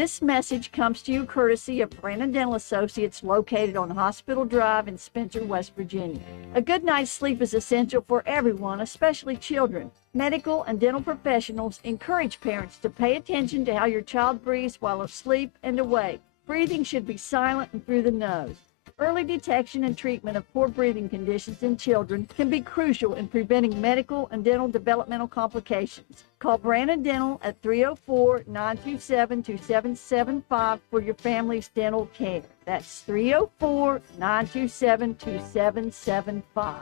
This message comes to you courtesy of Brandon Dental Associates located on Hospital Drive in Spencer, West Virginia. A good night's sleep is essential for everyone, especially children. Medical and dental professionals encourage parents to pay attention to how your child breathes while asleep and awake. Breathing should be silent and through the nose. Early detection and treatment of poor breathing conditions in children can be crucial in preventing medical and dental developmental complications. Call Brandon Dental at 304-927-2775 for your family's dental care. That's 304-927-2775.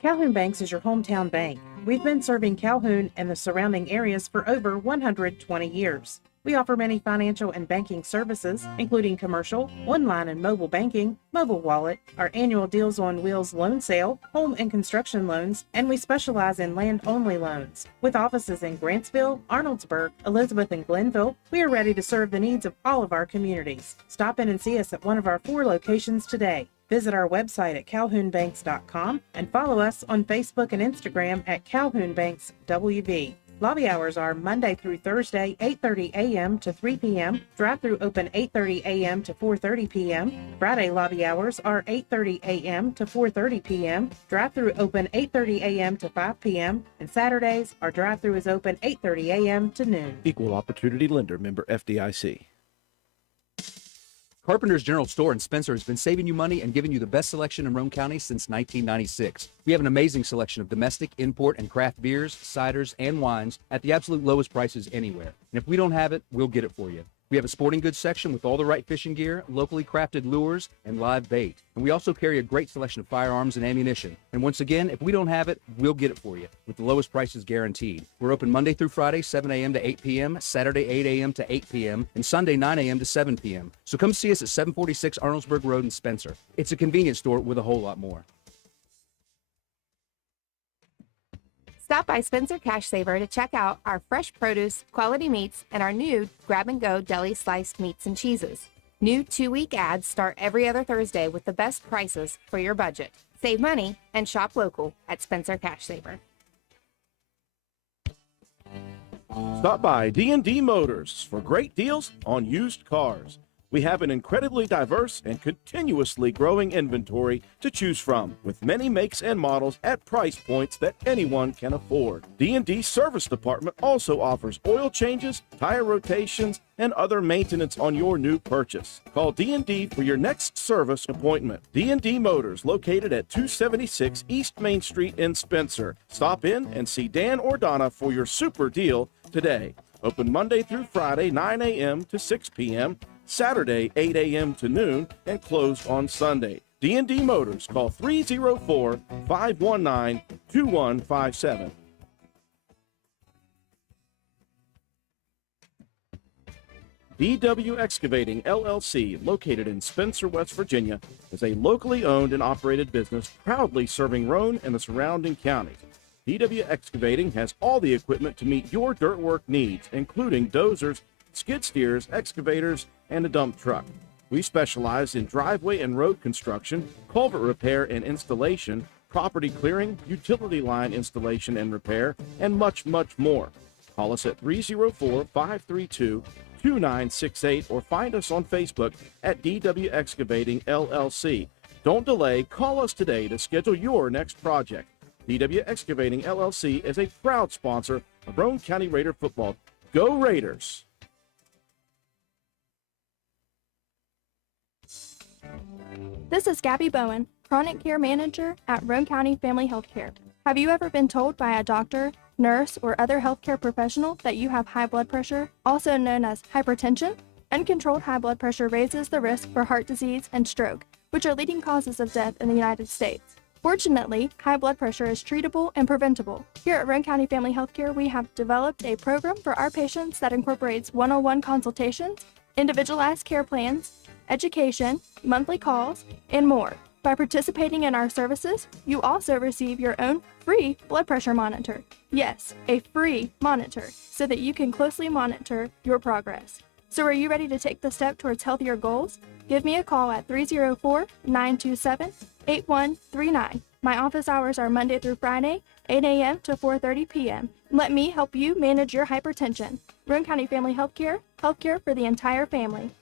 Calhoun Banks is your hometown bank. We've been serving Calhoun and the surrounding areas for over 120 years. We offer many financial and banking services, including commercial, online and mobile banking, mobile wallet, our annual Deals on Wheels loan sale, home and construction loans, and we specialize in land-only loans. With offices in Grantsville, Arnoldsburg, Elizabeth, and Glenville, we are ready to serve the needs of all of our communities. Stop in and see us at one of our 4 locations today. Visit our website at calhounbanks.com and follow us on Facebook and Instagram at Calhoun Banks WV. Lobby hours are Monday through Thursday, 8:30 a.m. to 3 p.m. Drive-through open 8:30 a.m. to 4:30 p.m. Friday lobby hours are 8:30 a.m. to 4:30 p.m. Drive-through open 8:30 a.m. to 5 p.m. And Saturdays, our drive-through is open 8:30 a.m. to noon. Equal Opportunity Lender, member FDIC. Carpenter's General Store in Spencer has been saving you money and giving you the best selection in Roane County since 1996. We have an amazing selection of domestic, import, and craft beers, ciders, and wines at the absolute lowest prices anywhere. And if we don't have it, we'll get it for you. We have a sporting goods section with all the right fishing gear, locally crafted lures, and live bait. And we also carry a great selection of firearms and ammunition. And once again, if we don't have it, we'll get it for you with the lowest prices guaranteed. We're open Monday through Friday, 7 a.m. to 8 p.m., Saturday, 8 a.m. to 8 p.m., and Sunday, 9 a.m. to 7 p.m. So come see us at 746 Arnoldsburg Road in Spencer. It's a convenience store with a whole lot more. Stop by Spencer Cash Saver to check out our fresh produce, quality meats, and our new grab-and-go deli sliced meats and cheeses. New 2-week ads start every other Thursday with the best prices for your budget. Save money and shop local at Spencer Cash Saver. Stop by D&D Motors for great deals on used cars. We have an incredibly diverse and continuously growing inventory to choose from, with many makes and models at price points that anyone can afford. D&D Service Department also offers oil changes, tire rotations, and other maintenance on your new purchase. Call D&D for your next service appointment. D&D Motors, located at 276 East Main Street in Spencer. Stop in and see Dan or Donna for your super deal today. Open Monday through Friday, 9 a.m. to 6 p.m., Saturday, 8 a.m. to noon, and closed on Sunday. D&D Motors, call 304-519-2157. DW Excavating, LLC, located in Spencer, West Virginia, is a locally owned and operated business proudly serving Roane and the surrounding counties. DW Excavating has all the equipment to meet your dirt work needs, including dozers, skid steers, excavators, and a dump truck. We specialize in driveway and road construction, culvert repair and installation, property clearing, utility line installation and repair, and much, much more. Call us at 304-532-2968 or find us on Facebook at DW Excavating LLC. Don't delay, call us today to schedule your next project. DW Excavating LLC is a proud sponsor of Roane County Raider football. Go Raiders! This is Gabby Bowen, Chronic Care Manager at Roane County Family Healthcare. Have you ever been told by a doctor, nurse, or other healthcare professional that you have high blood pressure, also known as hypertension? Uncontrolled high blood pressure raises the risk for heart disease and stroke, which are leading causes of death in the United States. Fortunately, high blood pressure is treatable and preventable. Here at Roane County Family Healthcare, we have developed a program for our patients that incorporates one-on-one consultations, individualized care plans, education, monthly calls, and more. By participating in our services, you also receive your own free blood pressure monitor. Yes, a free monitor, so that you can closely monitor your progress. So are you ready to take the step towards healthier goals? Give me a call at 304-927-3700 8139. My office hours are Monday through Friday, 8 a.m. to 4:30 p.m. Let me help you manage your hypertension. Roane County Family Healthcare, healthcare for the entire family.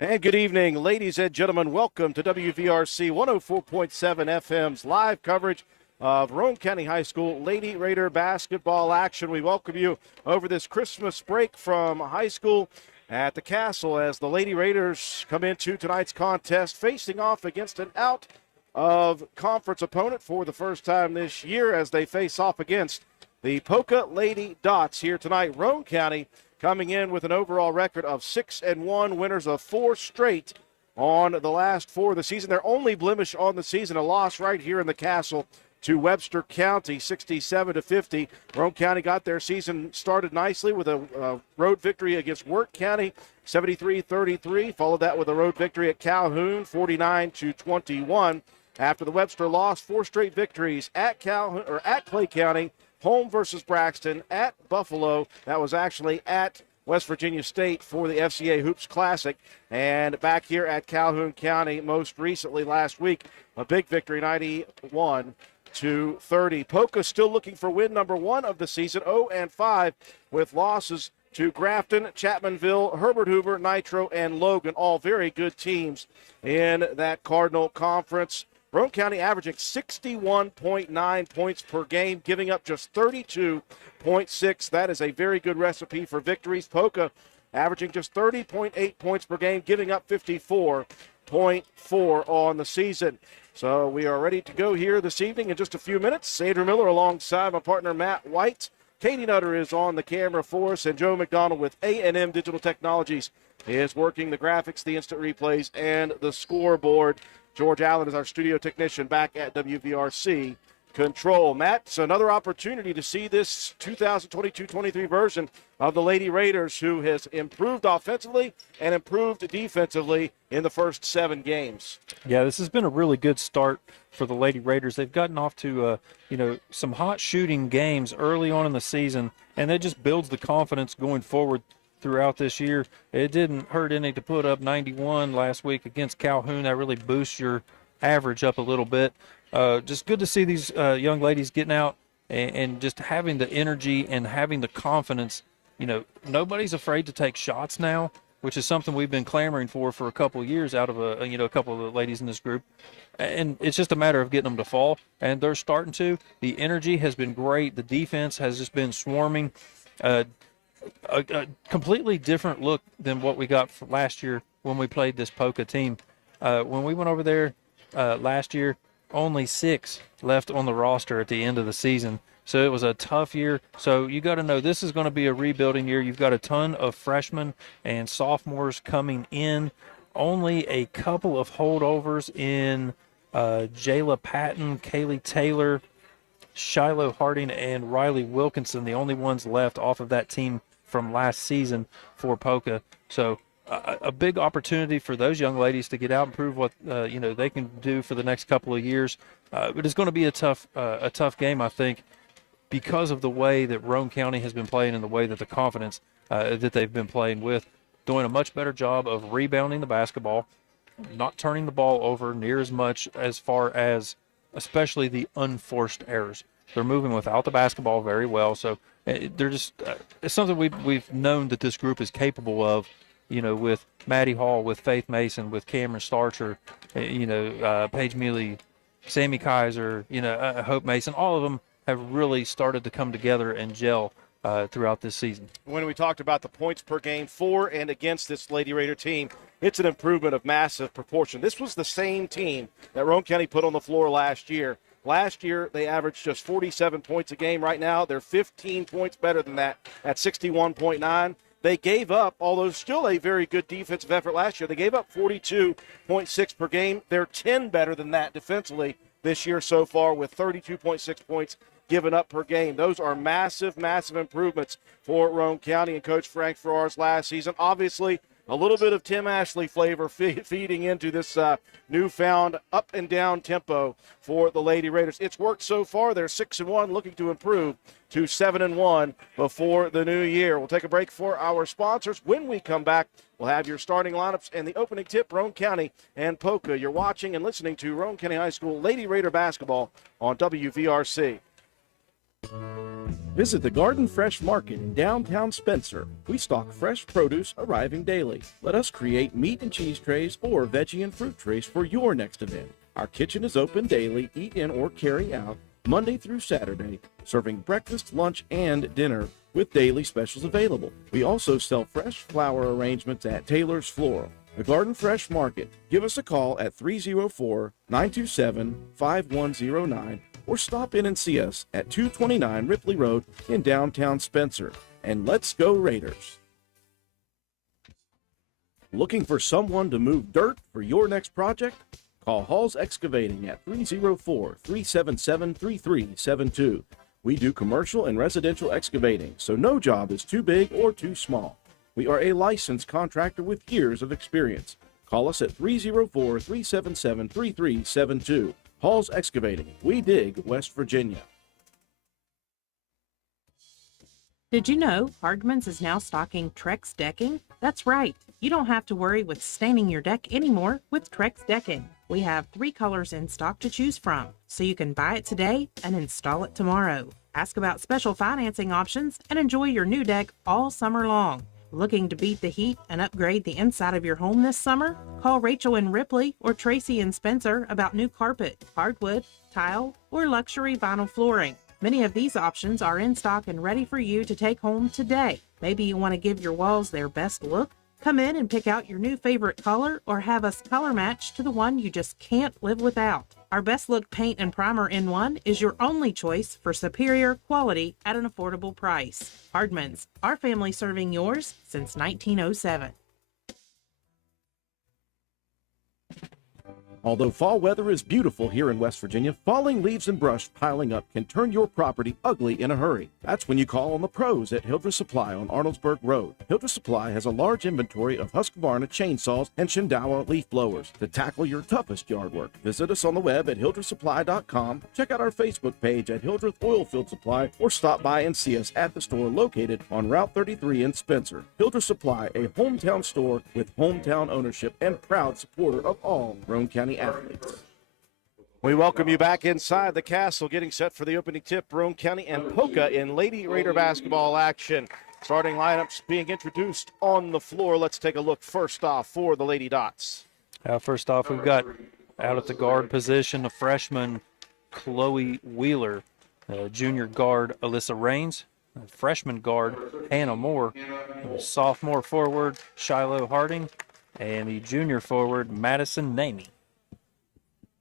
And good evening, ladies and gentlemen. Welcome to WVRC 104.7 FM's live coverage of Roane County High School Lady Raider basketball action. We welcome you over this Christmas break from high school at the Castle as the Lady Raiders come into tonight's contest facing off against an out-of-conference opponent for the first time this year as they face off against the Poca Lady Dots here tonight. Roane County coming in with an overall record of 6-1, winners of 4 straight on the last 4 of the season. Their only blemish on the season, a loss right here in the Castle to Webster County, 67-50. Roane County got their season started nicely with a road victory against Wirt County, 73-33. Followed that with a road victory at Calhoun, 49-21. After the Webster loss, 4 straight victories at Calhoun or at Clay County. Home versus Braxton, at Buffalo. That was actually at West Virginia State for the FCA Hoops Classic. And back here at Calhoun County most recently last week, a big victory, 91-30. Poca still looking for win number 1 of the season, 0-5 with losses to Grafton, Chapmanville, Herbert Hoover, Nitro, and Logan, all very good teams in that Cardinal Conference. Roane County averaging 61.9 points per game, giving up just 32.6. That is a very good recipe for victories. Poca averaging just 30.8 points per game, giving up 54.4 on the season. So we are ready to go here this evening in just a few minutes. Sandra Miller alongside my partner Matt White. Katie Nutter is on the camera for us, and Joe McDonald with A&M Digital Technologies is working the graphics, the instant replays, and the scoreboard. George Allen is our studio technician back at WVRC Control. Matt, it's another opportunity to see this 2022-23 version of the Lady Raiders, who has improved offensively and improved defensively in the first 7 games. Yeah, this has been a really good start for the Lady Raiders. They've gotten off to some hot shooting games early on in the season, and that just builds the confidence going forward throughout this year. It didn't hurt any to put up 91 last week against Calhoun. That really boosts your average up a little bit. Just good to see these young ladies getting out and just having the energy and having the confidence. Nobody's afraid to take shots now, which is something we've been clamoring for a couple of years out of a couple of the ladies in this group. And it's just a matter of getting them to fall, and they're starting to. The energy has been great. The defense has just been swarming. A completely different look than what we got from last year when we played this Poca team. When we went over there last year, only 6 left on the roster at the end of the season. So it was a tough year. So you got to know this is going to be a rebuilding year. You've got a ton of freshmen and sophomores coming in. Only a couple of holdovers in Jayla Patton, Kaylee Taylor, Shiloh Harding, and Riley Wilkinson, the only ones left off of that team from last season for Poca. So a big opportunity for those young ladies to get out and prove what they can do for the next couple of years. But it's going to be a tough game, I think, because of the way that Roane County has been playing and the way that the confidence that they've been playing with, doing a much better job of rebounding the basketball, not turning the ball over near as much as far as especially the unforced errors. They're moving without the basketball very well. So they're just it's something we've known that this group is capable of, with Maddie Hall, with Faith Mason, with Cameron Starcher, Paige Mealy, Sammy Kaiser, Hope Mason. All of them have really started to come together and gel throughout this season. When we talked about the points per game for and against this Lady Raider team, it's an improvement of massive proportion. This was the same team that Roane County put on the floor last year. Last year, they averaged just 47 points a game. Right now, they're 15 points better than that at 61.9. They gave up, although still a very good defensive effort last year, they gave up 42.6 per game. They're 10 better than that defensively this year so far with 32.6 points given up per game. Those are massive, massive improvements for Roane County and Coach Frank Farrar's last season. Obviously, A little bit of Tim Ashley flavor feeding into this newfound up and down tempo for the Lady Raiders. It's worked so far. They're 6-1, looking to improve to 7-1 before the new year. We'll take a break for our sponsors. When we come back, we'll have your starting lineups and the opening tip, Roane County and Poca. You're watching and listening to Roane County High School Lady Raider basketball on WVRC. Visit the Garden Fresh Market in downtown Spencer. We stock fresh produce arriving daily. Let us create meat and cheese trays or veggie and fruit trays for your next event. Our kitchen is open daily, eat in or carry out, Monday through Saturday, serving breakfast, lunch, and dinner with daily specials available. We also sell fresh flower arrangements at Taylor's Floral. The Garden Fresh Market. Give us a call at 304-927-5109 or stop in and see us at 229 Ripley Road in downtown Spencer. And let's go Raiders! Looking for someone to move dirt for your next project? Call Hall's Excavating at 304-377-3372. We do commercial and residential excavating, so no job is too big or too small. We are a licensed contractor with years of experience. Call us at 304-377-3372. Hall's Excavating. We dig West Virginia. Did you know Hardman's is now stocking Trex decking? That's right. You don't have to worry with staining your deck anymore with Trex decking. We have 3 colors in stock to choose from, so you can buy it today and install it tomorrow. Ask about special financing options and enjoy your new deck all summer long. Looking to beat the heat and upgrade the inside of your home this summer? Call Rachel in Ripley or Tracy in Spencer about new carpet, hardwood, tile, or luxury vinyl flooring. Many of these options are in stock and ready for you to take home today. Maybe you want to give your walls their best look? Come in and pick out your new favorite color or have us color match to the one you just can't live without. Our Best Look Paint and Primer in One is your only choice for superior quality at an affordable price. Hardman's, our family serving yours since 1907. Although fall weather is beautiful here in West Virginia, falling leaves and brush piling up can turn your property ugly in a hurry. That's when you call on the pros at Hildreth Supply on Arnoldsburg Road. Hildreth Supply has a large inventory of Husqvarna chainsaws and Shindawa leaf blowers to tackle your toughest yard work. Visit us on the web at hildrethsupply.com, check out our Facebook page at Hildreth Oilfield Supply, or stop by and see us at the store located on Route 33 in Spencer. Hildreth Supply, a hometown store with hometown ownership and proud supporter of all Roane County athletes. We welcome you back inside the castle, getting set for the opening tip, Roane County and Poca in Lady Raider basketball action. Starting lineups being introduced on the floor. Let's take a look first off for the Lady Dots. First off, we've got out at the guard position, a freshman, Chloe Wheeler, junior guard, Alyssa Raines, freshman guard, Hannah Moore, sophomore forward, Shiloh Harding, and the junior forward, Madison Namey.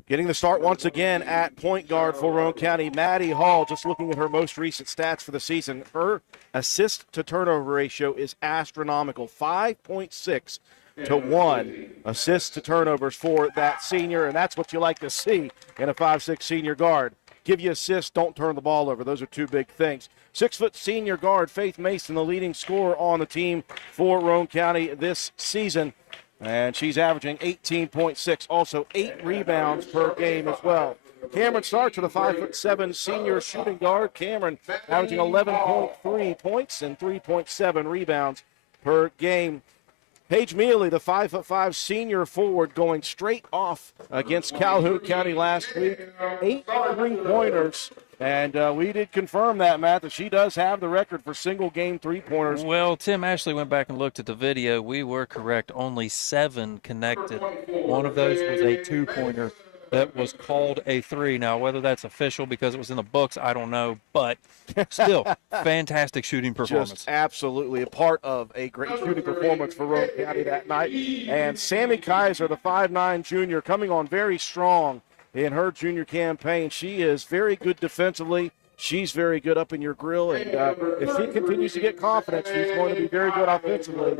Getting the start once again at point guard for Roane County, Maddie Hall. Just looking at her most recent stats for the season, her assist-to-turnover ratio is astronomical, 5.6 to 1 assists to turnovers for that senior, and that's what you like to see in a 5'6" senior guard. Give you assists, don't turn the ball over. Those are two big things. 6-foot senior guard Faith Mason, the leading scorer on the team for Roane County this season. And she's averaging 18.6, also 8 rebounds per game as well. Cameron starts with a 5'7" senior shooting guard. Cameron averaging 11.3 points and 3.7 rebounds per game. Paige Mealy, the 5'5" senior forward, going straight off against Calhoun County last week. 8 3-pointers. And we did confirm that, Matt, that she does have the record for single-game three-pointers. Well, Tim Ashley went back and looked at the video. We were correct. Only 7 connected. One of those was a 2-pointer that was called a 3. Now, whether that's official because it was in the books, I don't know. But still, fantastic shooting performance. Just absolutely a part of a great shooting performance for Roane County that night. And Sammy Kaiser, the 5'9" junior, coming on very strong in her junior campaign. She is very good defensively. She's very good up in your grill, and if she continues to get confidence, she's going to be very good offensively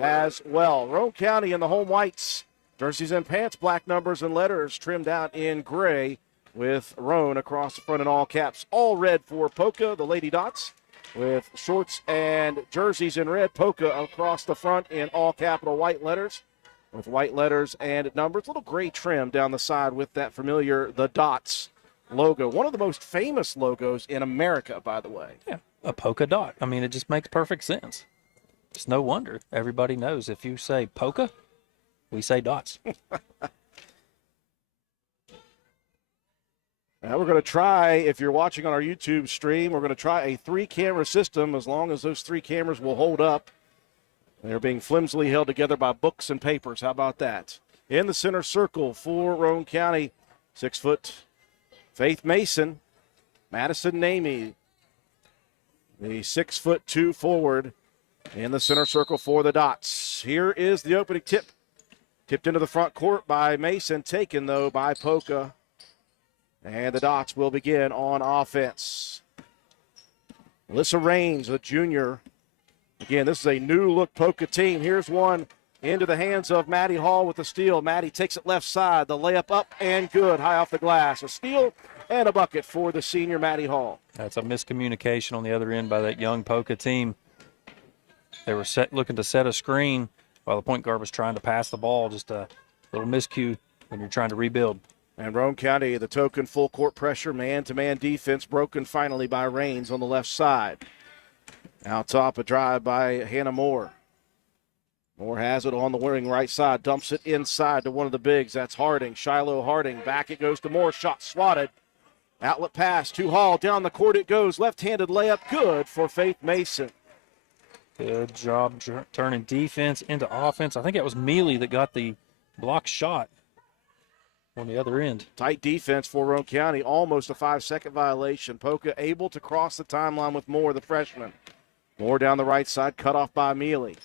as well. Roane County in the home whites, jerseys and pants, black numbers and letters trimmed out in gray with Roane across the front in all caps. All red for Poca, the Lady Dots. with shorts and jerseys in red. Poca across the front in all capital white letters with white letters and numbers. Little gray trim down the side with that familiar The Dots logo. One of the most famous logos in America, by the way. Yeah, a polka dot. I mean, it just makes perfect sense. It's no wonder everybody knows if you say polka, we say dots. Now we're going to try, if you're watching on our YouTube stream, we're going to try a 3-camera system as long as those 3 cameras will hold up. They're being flimsily held together by books and papers. How about that? In the center circle for Roane County, 6-foot Faith Mason, Madison Namey, the 6'2" forward in the center circle for the Dots. Here is the opening tip. Tipped into the front court by Mason, taken though by Poca. And the Dots will begin on offense. Alyssa Raines, a junior. Again, this is a new-look Poca team. Here's one into the hands of Maddie Hall with the steal. Maddie takes it left side. The layup up and good, high off the glass. A steal and a bucket for the senior Maddie Hall. That's a miscommunication on the other end by that young Poca team. They were looking to set a screen while the point guard was trying to pass the ball. Just a little miscue when you're trying to rebuild. And Roane County, the token full court pressure, man-to-man defense broken finally by Raines on the left side. Out top, a drive by Hannah Moore. Moore has it on the wing right side, dumps it inside to one of the bigs. That's Harding, Shiloh Harding. Back it goes to Moore, shot swatted. Outlet pass to Hall, down the court it goes. Left-handed layup, good for Faith Mason. Good job turning defense into offense. I think it was Mealy that got the block shot on the other end. Tight defense for Roane County, almost a 5-second violation. Poca able to cross the timeline with Moore, the freshman. Moore down the right side, cut off by Mealy.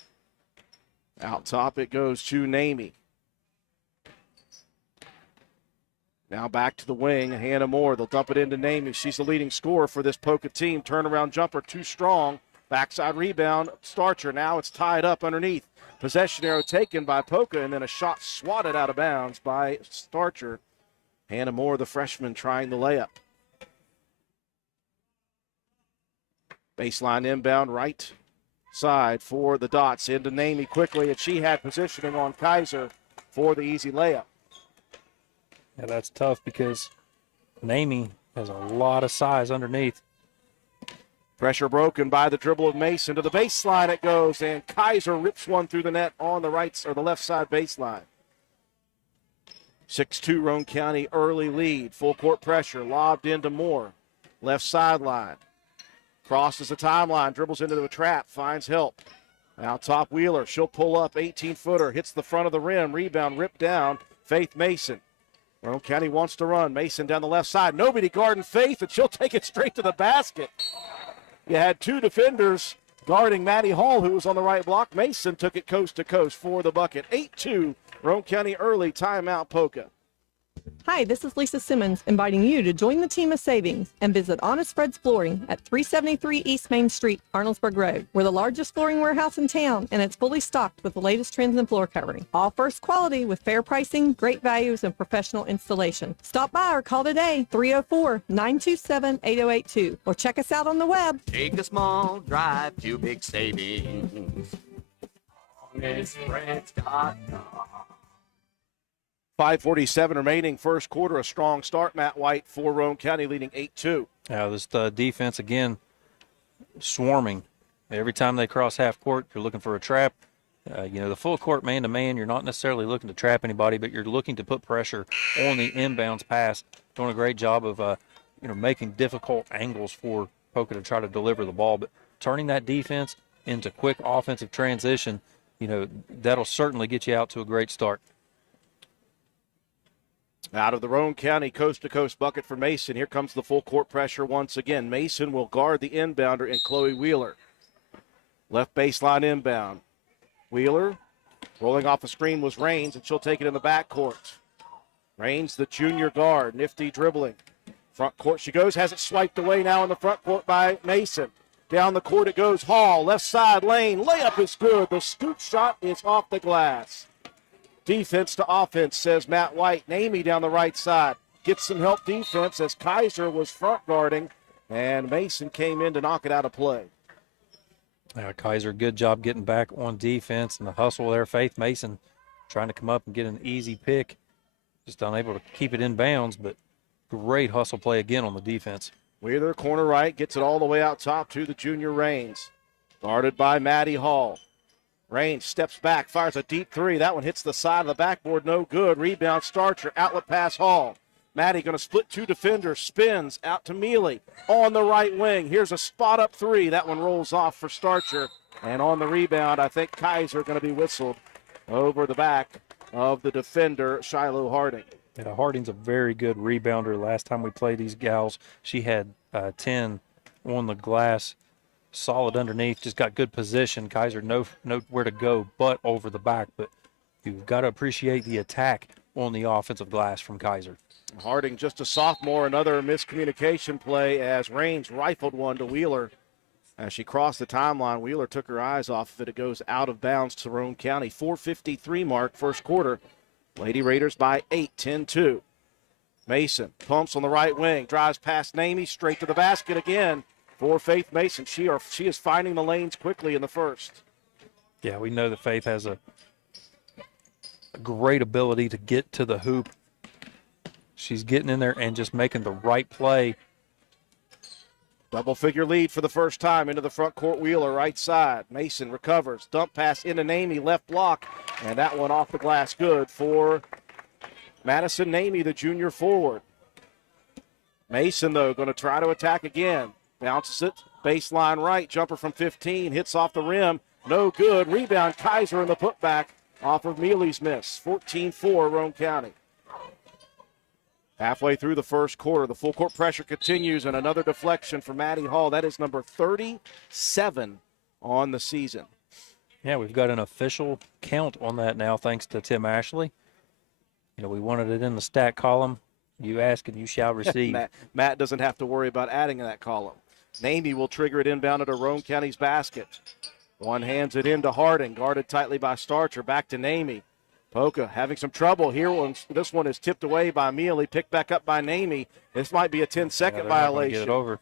Out top it goes to Namey. Now back to the wing, Hannah Moore. They'll dump it into Namey. She's the leading scorer for this Poca team. Turnaround jumper, too strong. Backside rebound, Starcher. Now it's tied up underneath. Possession arrow taken by Poca, and then a shot swatted out of bounds by Starcher. Hannah Moore, the freshman, trying the layup. Baseline inbound right side for the Dots. Into Namey quickly, and she had positioning on Kaiser for the easy layup. Yeah, that's tough because Namey has a lot of size underneath. Pressure broken by the dribble of Mason. To the baseline it goes, and Kaiser rips one through the net on the right or the left side baseline. 6-2 Roane County early lead. Full court pressure, lobbed into Moore. Left sideline. Crosses the timeline, dribbles into the trap, finds help. Out top Wheeler, she'll pull up, 18-footer, hits the front of the rim, rebound ripped down, Faith Mason. Roane County wants to run. Mason down the left side, nobody guarding Faith, and she'll take it straight to the basket. You had 2 defenders guarding Maddie Hall, who was on the right block. Mason took it coast to coast for the bucket. 8-2, Roane County early, timeout Poca. Hi, this is Lisa Simmons inviting you to join the team of savings and visit Honest Fred's Flooring at 373 East Main Street, Arnoldsburg Road. We're the largest flooring warehouse in town, and it's fully stocked with the latest trends in floor covering. All first quality with fair pricing, great values, and professional installation. Stop by or call today, 304-927-8082, or check us out on the web. Take a small drive to big savings. HonestFreds.com. 5:47 remaining first quarter. A strong start, Matt White, for Roane County, leading 8-2. Now this defense, again, swarming. Every time they cross half court, you're looking for a trap. The full court man-to-man, you're not necessarily looking to trap anybody, but you're looking to put pressure on the inbounds pass. Doing a great job of, making difficult angles for Poca to try to deliver the ball. But turning that defense into quick offensive transition, that'll certainly get you out to a great start. Out of the Roane County coast-to-coast bucket for Mason. Here comes the full court pressure once again. Mason will guard the inbounder in Chloe Wheeler. Left baseline inbound. Wheeler rolling off the screen was Raines, and she'll take it in the backcourt. Raines, the junior guard, nifty dribbling. Front court she goes, has it swiped away now in the front court by Mason. Down the court it goes, Hall, left side lane, layup is good. The scoop shot is off the glass. Defense to offense, says Matt White. Namey down the right side. Gets some help defense as Kaiser was front guarding. and Mason came in to knock it out of play. Kaiser, good job getting back on defense and the hustle there. Faith Mason trying to come up and get an easy pick. Just unable to keep it in bounds, but great hustle play again on the defense. Wheeler, corner right, gets it all the way out top to the junior Raines. Guarded by Maddie Hall. Raines steps back, fires a deep three. That one hits the side of the backboard, no good. Rebound, Starcher, outlet pass, Hall. Maddie going to split two defenders, spins out to Mealy on the right wing. Here's a spot up three. That one rolls off for Starcher. And on the rebound, I think Kaiser going to be whistled over the back of the defender, Shiloh Harding. Yeah, Harding's a very good rebounder. Last time we played these gals, she had 10 on the glass, solid underneath, just got good position. Kaiser know where to go but over the back. But you've got to appreciate the attack on the offensive glass from Kaiser. Harding, just a sophomore, another miscommunication play as Raines rifled one to Wheeler. As she crossed the timeline, Wheeler took her eyes off of it. It goes out of bounds to Roane County. 4:53 mark, first quarter. Lady Raiders by 8, 10-2. Mason pumps on the right wing, drives past Namey, straight to the basket again for Faith Mason. She is finding the lanes quickly in the first. Yeah, we know that Faith has a great ability to get to the hoop. She's getting in there and just making the right play. Double figure lead for the first time into the front court. Wheeler, right side. Mason recovers. Dump pass into Namey, left block. And that one off the glass, good for Madison Namey, the junior forward. Mason, though, going to try to attack again. Bounces it, baseline right. Jumper from 15, hits off the rim. No good. Rebound, Kaiser in the putback off of Mealy's miss. 14-4, Roane County. Halfway through the first quarter, the full court pressure continues, and another deflection for Maddie Hall. That is number 37 on the season. Yeah, we've got an official count on that now, thanks to Tim Ashley. You know, we wanted it in the stat column. You ask and you shall receive. Matt doesn't have to worry about adding that column. Namey will trigger it inbound to Roane County's basket. One hands it into Harding, guarded tightly by Starcher. Back to Namey. Poca having some trouble here. This one is tipped away by Mealy, picked back up by Namey. This might be a 10-second violation. Get it over.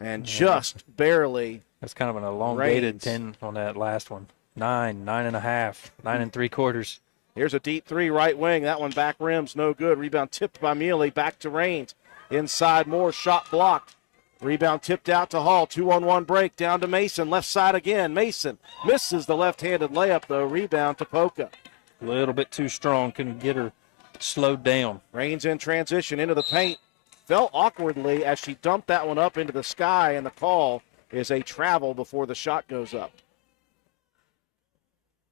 And just barely. That's kind of an elongated Raines. 10 on that last one. 9.5, 9 3/4. Here's a deep three, right wing. That one back rims, no good. Rebound tipped by Mealy. Back to Raines. Inside more, shot blocked. Rebound tipped out to Hall. 2-on-1 break down to Mason. Left side again. Mason misses the left-handed layup, though. Rebound to Poca. A little bit too strong. Couldn't get her slowed down. Raines in transition into the paint. Fell awkwardly as she dumped that one up into the sky, and the call is a travel before the shot goes up.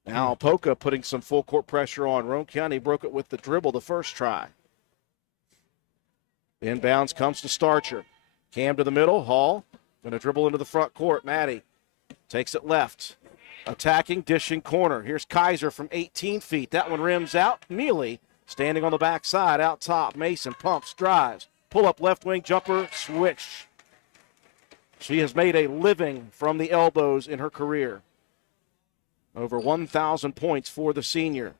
Now Poca putting some full court pressure on. Roane County broke it with the dribble the first try. Inbounds comes to Starcher. Cam to the middle. Hall going to dribble into the front court. Maddie takes it left. Attacking, dishing corner. Here's Kaiser from 18 feet. That one rims out. Mealy standing on the backside out top. Mason pumps, drives. Pull up left wing jumper, swish. She has made a living from the elbows in her career. Over 1,000 points for the senior.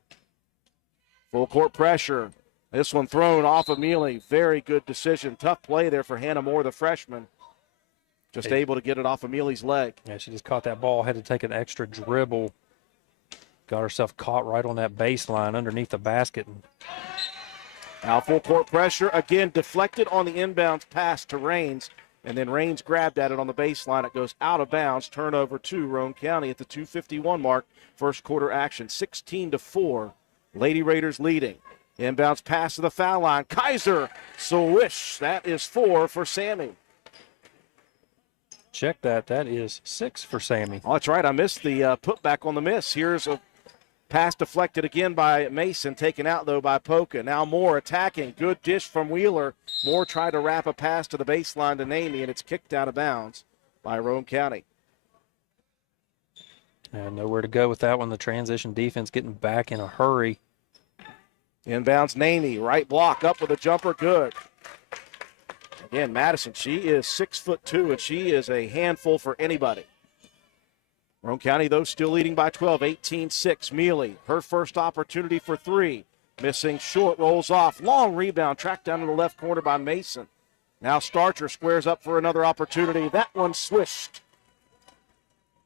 Full court pressure. This one thrown off of Mealy. Very good decision. Tough play there for Hannah Moore, the freshman. Just able to get it off of Mealy's leg. Yeah, she just caught that ball, had to take an extra dribble. Got herself caught right on that baseline underneath the basket. Now full court pressure. Again, deflected on the inbounds pass to Raines. And then Raines grabbed at it on the baseline. It goes out of bounds. Turnover to Roane County at the 2:51 mark. First quarter action. 16-4. Lady Raiders leading. Inbounds pass to the foul line. Kaiser, swish. That is 4 for Sammy. Check that. That is 6 for Sammy. Oh, that's right. I missed the putback on the miss. Here's a pass deflected again by Mason. Taken out, though, by Poca. Now Moore attacking. Good dish from Wheeler. Moore tried to wrap a pass to the baseline to Namey, and it's kicked out of bounds by Roane County. And nowhere to go with that one. The transition defense getting back in a hurry. Inbounds Namey, right block, up with a jumper, good. Again, Madison, she is 6'2", and she is a handful for anybody. Roane County, though, still leading by 12, 18-6. Mealy, her first opportunity for three. Missing short, rolls off. Long rebound, tracked down in the left corner by Mason. Now Starcher squares up for another opportunity. That one swished.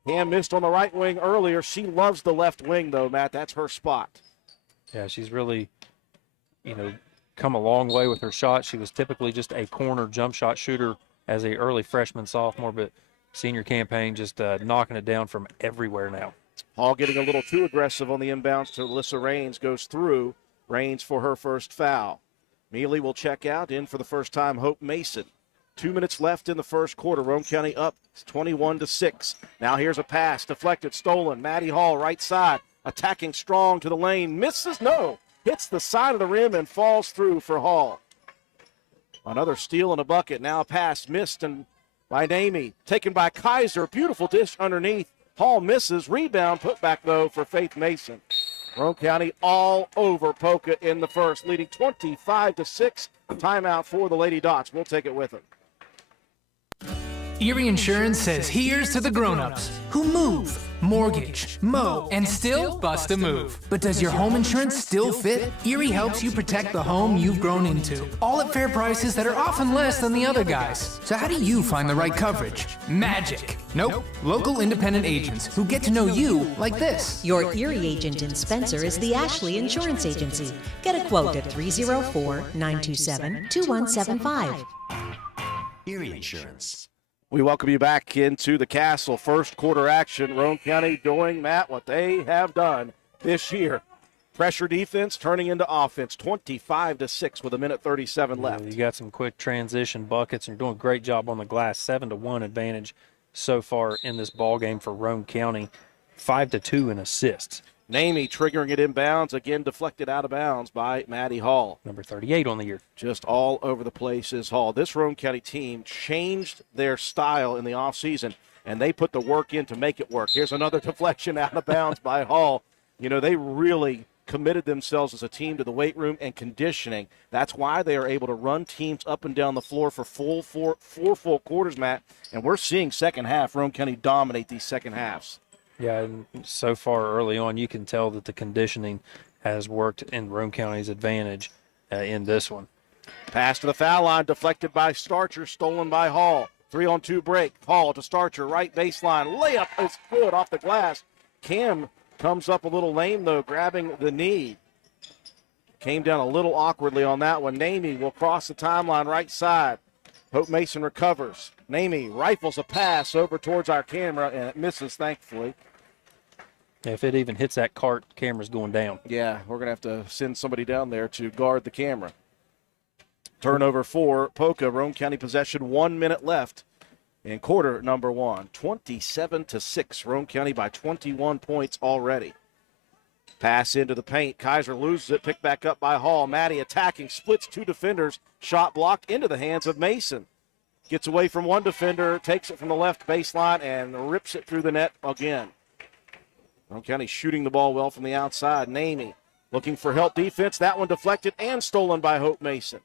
Cam missed on the right wing earlier. She loves the left wing, though, Matt. That's her spot. Yeah, she's really, come a long way with her shot. She was typically just a corner jump shot shooter as a early freshman, sophomore, but senior campaign just knocking it down from everywhere now. Hall getting a little too aggressive on the inbounds to Alyssa Raines. Goes through. Raines for her first foul. Mealy will check out. In for the first time, Hope Mason. 2 minutes left in the first quarter. Roane County up 21-6. Now here's a pass. Deflected, stolen. Maddie Hall, right side. Attacking strong to the lane. Misses, no. Hits the side of the rim and falls through for Hall. Another steal and a bucket. Now a pass missed and by Namey. Taken by Kaiser. Beautiful dish underneath. Hall misses. Rebound put back, though, for Faith Mason. Roane County all over Poca in the first, leading 25-6. Timeout for the Lady Dots. We'll take it with them. Erie Insurance says here's to the grown-ups who move, mortgage, mow, and still bust a move. But does your home insurance still fit? Erie helps you protect the home you've grown into, all at fair prices that are often less than the other guys. So how do you find the right coverage? Magic. Nope. Local independent agents who get to know you like this. Your Erie agent in Spencer is the Ashley Insurance Agency. Get a quote at 304-927-2175. Erie Insurance. We welcome you back into the Castle. First quarter action. Roane County doing, Matt, what they have done this year. Pressure defense turning into offense. 25-6 with 1:37 left. You got some quick transition buckets, and you're doing a great job on the glass. 7-1 advantage so far in this ball game for Roane County. 5-2 in assists. Namey triggering it inbounds. Again, deflected out of bounds by Maddie Hall. Number 38 on the year. Just all over the place is Hall. This Roane County team changed their style in the offseason, and they put the work in to make it work. Here's another deflection out of bounds by Hall. You know, they really committed themselves as a team to the weight room and conditioning. That's why they are able to run teams up and down the floor for four full quarters, Matt. And we're seeing second half, Roane County dominate these second halves. Yeah, and so far early on, you can tell that the conditioning has worked in Roane County's advantage in this one. Pass to the foul line, deflected by Starcher, stolen by Hall. 3-on-2 break. Hall to Starcher, right baseline. Layup is good off the glass. Cam comes up a little lame, though, grabbing the knee. Came down a little awkwardly on that one. Namey will cross the timeline right side. Hope Mason recovers. Namey rifles a pass over towards our camera, and it misses, thankfully. If it even hits that cart, camera's going down. Yeah, we're going to have to send somebody down there to guard the camera. Turnover for Poca. Roane County possession, 1 minute left in quarter number one. 27-6. Roane County by 21 points already. Pass into the paint. Kaiser loses it. Picked back up by Hall. Maddie attacking. Splits two defenders. Shot blocked into the hands of Mason. Gets away from one defender. Takes it from the left baseline and rips it through the net again. Roane County shooting the ball well from the outside. Namey looking for help defense. That one deflected and stolen by Hope Mason.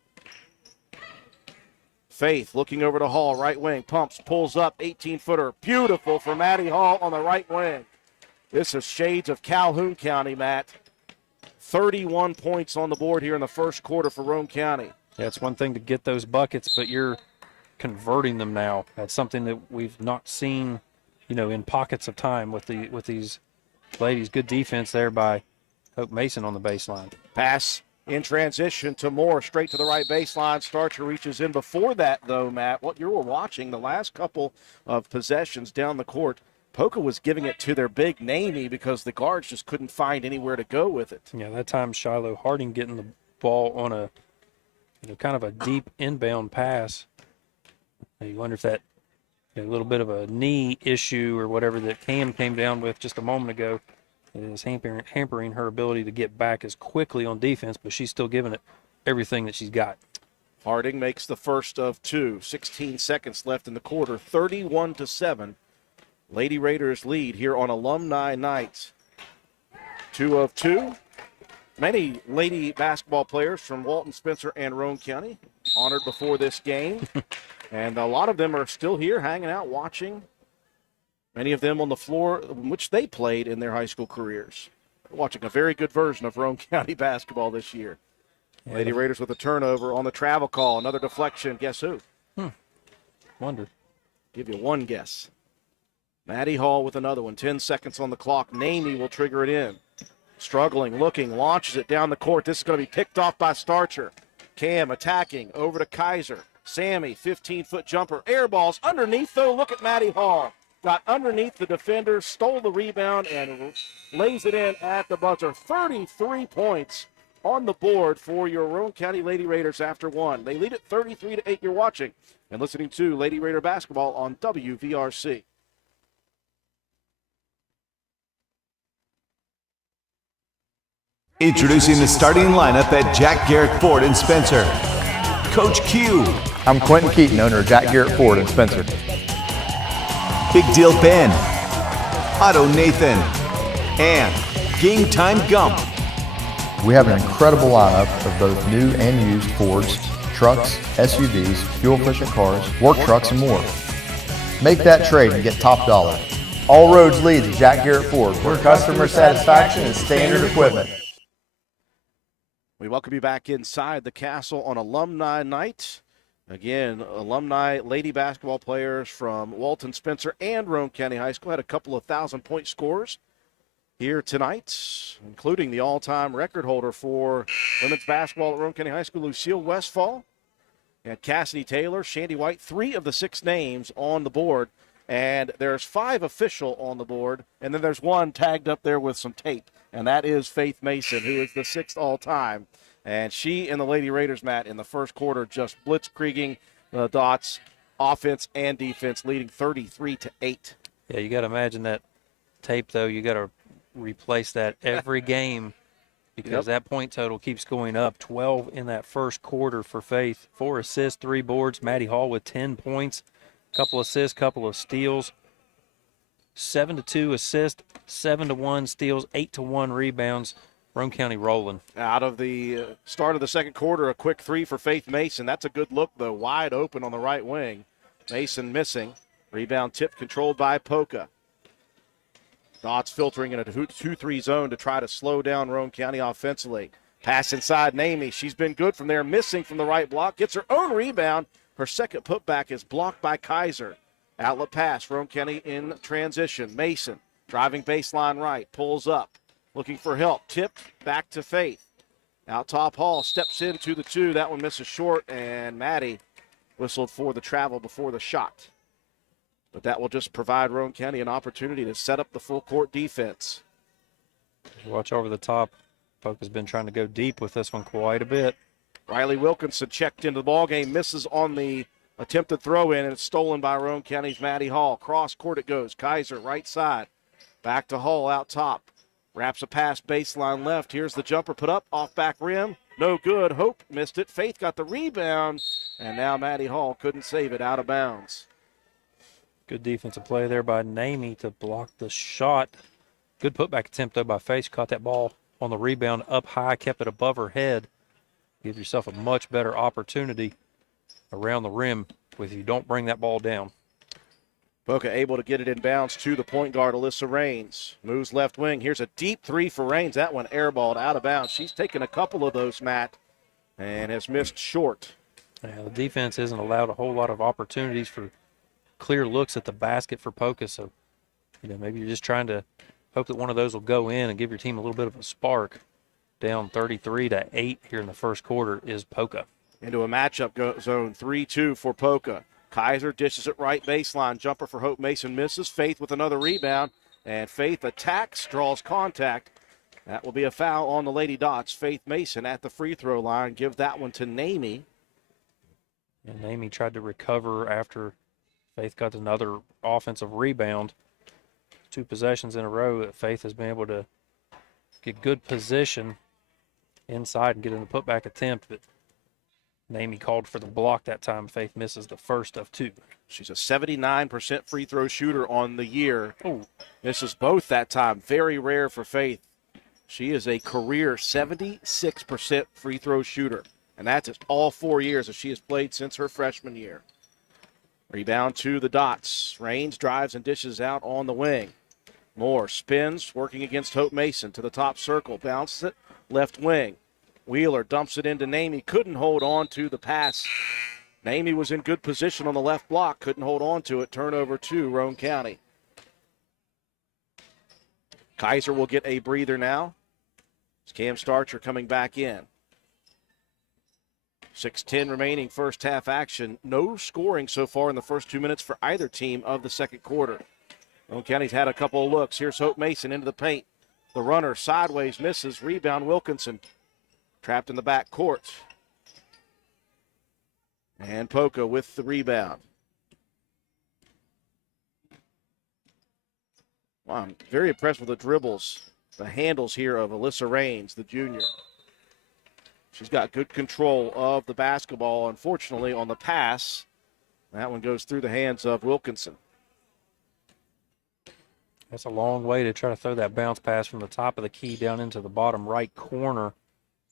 Faith looking over to Hall, right wing. Pumps, pulls up, 18-footer. Beautiful for Maddie Hall on the right wing. This is shades of Calhoun County, Matt. 31 points on the board here in the first quarter for Roane County. Yeah, it's one thing to get those buckets, but you're converting them now. That's something that we've not seen, in pockets of time with these ladies. Good defense there by Hope Mason on the baseline. Pass in transition to Moore, straight to the right baseline. Starcher reaches in. Before that, though, Matt, what you were watching, the last couple of possessions down the court, Poca was giving it to their big Namey because the guards just couldn't find anywhere to go with it. Yeah, that time Shiloh Harding getting the ball on a kind of a deep inbound pass. You wonder if that a little bit of a knee issue or whatever that Cam came down with just a moment ago is hampering her ability to get back as quickly on defense, but she's still giving it everything that she's got. Harding makes the first of two. 16 seconds left in the quarter. 31-7. Lady Raiders lead here on Alumni Night. 2 of 2. Many lady basketball players from Walton, Spencer, and Roane County honored before this game. And a lot of them are still here hanging out, watching. Many of them on the floor in which they played in their high school careers. Watching a very good version of Roane County basketball this year. Yeah. Lady Raiders with a turnover on the travel call. Another deflection. Guess who? Wonder. Give you one guess. Maddie Hall with another one. 10 seconds on the clock. Namey will trigger it in. Struggling, looking, launches it down the court. This is going to be picked off by Starcher. Cam attacking, over to Kaiser. Sammy, 15-foot jumper. Air balls underneath, though. Look at Maddie Hall. Got underneath the defender, stole the rebound, and lays it in at the buzzer. 33 points on the board for your Roane County Lady Raiders after one. They lead it 33-8. You're watching and listening to Lady Raider basketball on WVRC. Introducing the starting lineup at Jack Garrett Ford in Spencer. Coach Q. I'm Quentin Keaton, owner of Jack Garrett Ford in Spencer. Big Deal Ben. Otto Nathan. And Game Time Gump. We have an incredible lineup of both new and used Fords, trucks, SUVs, fuel-efficient cars, work trucks, and more. Make that trade and get top dollar. All roads lead to Jack Garrett Ford, where customer satisfaction is standard equipment. We welcome you back inside the castle on Alumni Night. Again, alumni lady basketball players from Walton, Spencer, and Roane County High School had a couple of 1,000-point scores here tonight, including the all-time record holder for women's basketball at Roane County High School, Lucille Westfall. And Cassidy Taylor, Shandy White, 3 of the 6 names on the board. And there's 5 official on the board, and then there's 1 tagged up there with some tape. And that is Faith Mason, who is the 6th all-time. And she and the Lady Raiders, Matt, in the first quarter just blitzkrieging the Dots, offense and defense, leading 33-8. Yeah, you got to imagine that tape, though. You got to replace that every game because that point total keeps going up. 12 in that first quarter for Faith. 4 assists, 3 boards. Maddie Hall with 10 points, couple assists, couple of steals. 7-2 assists, 7-1 steals, 8-1 rebounds. Roane County rolling. Out of the start of the second quarter, a quick 3 for Faith Mason. That's a good look, though, wide open on the right wing. Mason missing. Rebound tip controlled by Poca. Dots filtering in a 2-3 zone to try to slow down Roane County offensively. Pass inside Namey. She's been good from there, missing from the right block. Gets her own rebound. Her second putback is blocked by Kaiser. Outlet pass, Roane County in transition. Mason driving baseline right, pulls up, looking for help. Tip back to Faith. Out top, Hall steps into the 2. That one misses short, and Maddie whistled for the travel before the shot. But that will just provide Roane County an opportunity to set up the full court defense. Watch over the top. Poca's been trying to go deep with this one quite a bit. Riley Wilkinson checked into the ballgame, misses on the attempted throw in, and it's stolen by Roane County's Maddie Hall. Cross court it goes. Kaiser right side. Back to Hall out top. Wraps a pass baseline left. Here's the jumper put up off back rim. No good. Hope missed it. Faith got the rebound, and now Maddie Hall couldn't save it out of bounds. Good defensive play there by Namey to block the shot. Good putback attempt, though, by Faith. Caught that ball on the rebound up high, kept it above her head. Give yourself a much better opportunity around the rim if you don't bring that ball down. Poca able to get it in bounds to the point guard, Alyssa Raines. Moves left wing. Here's a deep 3 for Raines. That one airballed out of bounds. She's taken a couple of those, Matt, and has missed short. Yeah, the defense isn't allowed a whole lot of opportunities for clear looks at the basket for Poca. So, maybe you're just trying to hope that one of those will go in and give your team a little bit of a spark. Down 33-8 here in the first quarter is Poca. Into a matchup zone, 3-2 for Poca. Kaiser dishes it right baseline. Jumper for Hope Mason misses. Faith with another rebound. And Faith attacks, draws contact. That will be a foul on the Lady Dots. Faith Mason at the free throw line. Give that one to Namey. And Namey tried to recover after Faith got another offensive rebound. 2 possessions in a row that Faith has been able to get good position inside and get in the putback attempt, but Namey called for the block that time. Faith misses the first of 2. She's a 79% free throw shooter on the year. Misses both that time. Very rare for Faith. She is a career 76% free throw shooter, and that's all 4 years that she has played since her freshman year. Rebound to the Dots. Raines drives and dishes out on the wing. Moore spins, working against Hope Mason to the top circle. Bounces it, left wing. Wheeler dumps it into Namey. Couldn't hold on to the pass Namie was in good position on the left block, couldn't hold on to it. Turnover to Roane County. Kaiser will get a breather now. It's Cam Starcher coming back in. 6:10 remaining first half action. No scoring so far in the first 2 minutes for either team of the second quarter. Roane County's had a couple of looks. Here's Hope Mason into the paint. The runner sideways misses. Rebound Wilkinson. Trapped in the back court. And Poca with the rebound. Wow, I'm very impressed with the dribbles, the handles here of Alyssa Raines, the junior. She's got good control of the basketball. Unfortunately, on the pass, that one goes through the hands of Wilkinson. That's a long way to try to throw that bounce pass from the top of the key down into the bottom right corner.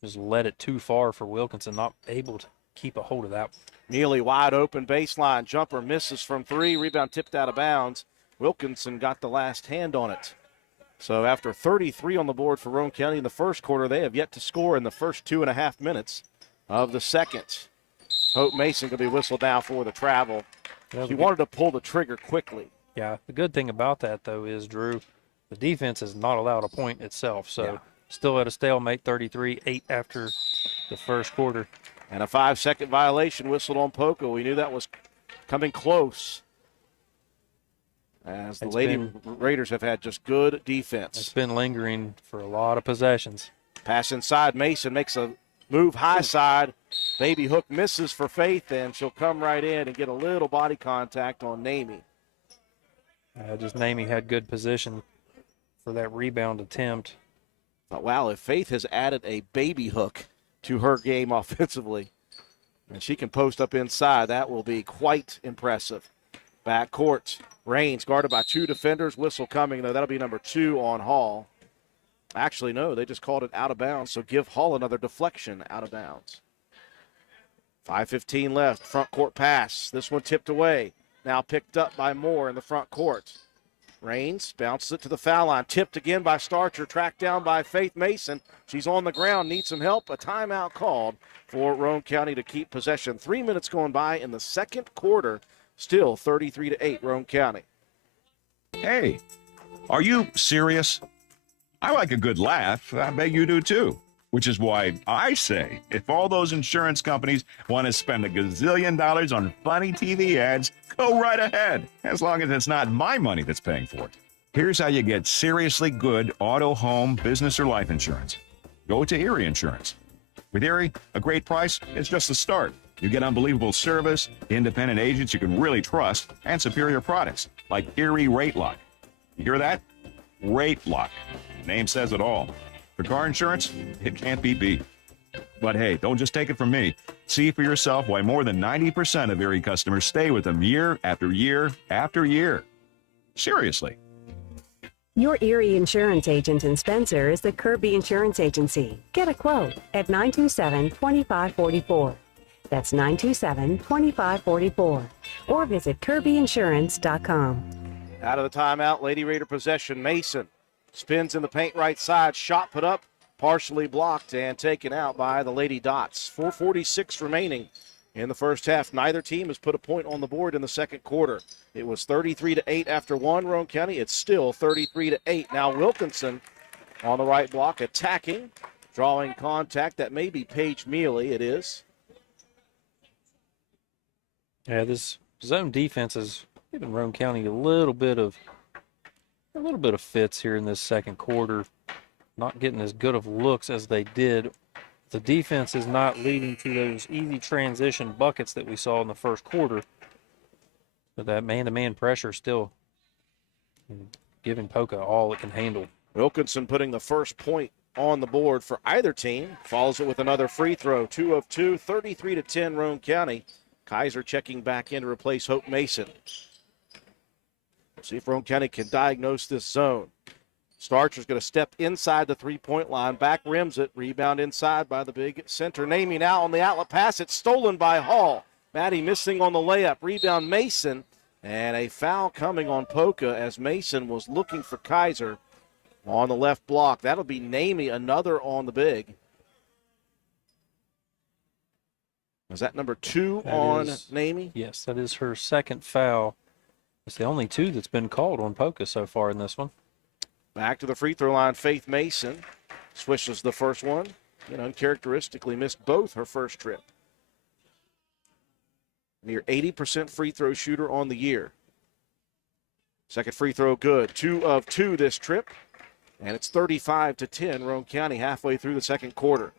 Just led it too far for Wilkinson, not able to keep a hold of that. Neely wide open baseline jumper, misses from three. Rebound tipped out of bounds. Wilkinson got the last hand on it. So after 33 on the board for Roane County in the first quarter, they have yet to score in the first 2.5 minutes of the second. Hope Mason going to be whistled now for the travel. He wanted to pull the trigger quickly. Yeah, the good thing about that, though, is, Drew, the defense is not allowed a point itself. So still at a stalemate, 33-8 after the first quarter. And a 5-second violation whistled on Poca. We knew that was coming close, as the Lady Raiders have had just good defense. It's been lingering for a lot of possessions. Pass inside. Mason makes a move high side. Baby hook misses for Faith, and she'll come right in and get a little body contact on Namie. Just Namie had good position for that rebound attempt. But wow, if Faith has added a baby hook to her game offensively, and she can post up inside, that will be quite impressive. Back court, Raines guarded by two defenders. Whistle coming, though. That'll be number 2 on Hall. Actually, no, they just called it out of bounds, so give Hall another deflection out of bounds. 5:15 left, front court pass. This one tipped away. Now picked up by Moore in the front court. Raines bounces it to the foul line. Tipped again by Starcher. Tracked down by Faith Mason. She's on the ground, needs some help. A timeout called for Roane County to keep possession. 3 minutes going by in the second quarter. Still 33-8, Roane County. Hey, are you serious? I like a good laugh. I bet you do too. Which is why I say, if all those insurance companies want to spend $1 gazillion on funny TV ads, go right ahead, as long as it's not my money that's paying for it. Here's how you get seriously good auto, home, business, or life insurance. Go to Erie Insurance. With Erie, a great price is just the start. You get unbelievable service, independent agents you can really trust, and superior products like Erie Rate Lock. You hear that? Rate Lock. Name says it all. For car insurance, it can't be beat. But hey, don't just take it from me. See for yourself why more than 90% of Erie customers stay with them year after year after year. Seriously. Your Erie Insurance agent in Spencer is the Kirby Insurance Agency. Get a quote at 927-2544. That's 927-2544. Or visit kirbyinsurance.com. Out of the timeout, Lady Raider possession. Mason spins in the paint right side. Shot put up, partially blocked and taken out by the Lady Dots. 4:46 remaining in the first half. Neither team has put a point on the board in the second quarter. It was 33-8 after one, Roane County. It's still 33-8. Now Wilkinson on the right block, attacking, drawing contact. That may be Paige Mealy. It is. Yeah, this zone defense has given Roane County a little bit of fits here in this second quarter. Not getting as good of looks as they did. The defense is not leading to those easy transition buckets that we saw in the first quarter. But that man-to-man pressure still giving Poca all it can handle. Wilkinson putting the first point on the board for either team. Follows it with another free throw. 2 of 2, 33-10 Roane County. Kaiser checking back in to replace Hope Mason. See if Roane County can diagnose this zone. Starcher's going to step inside the three-point line. Back rims it. Rebound inside by the big center. Namie now on the outlet pass. It's stolen by Hall. Maddie missing on the layup. Rebound Mason. And a foul coming on Poca as Mason was looking for Kaiser on the left block. That'll be Namie, another on the big. Is that number 2 That on is- Namey? Yes, that is her second foul. It's the only 2 that's been called on Poca so far in this one. Back to the free throw line, Faith Mason swishes the first one. Uncharacteristically missed both her first trip. Near 80% free throw shooter on the year. Second free throw good. 2 of 2 this trip. And it's 35-10, Roane County halfway through the second quarter.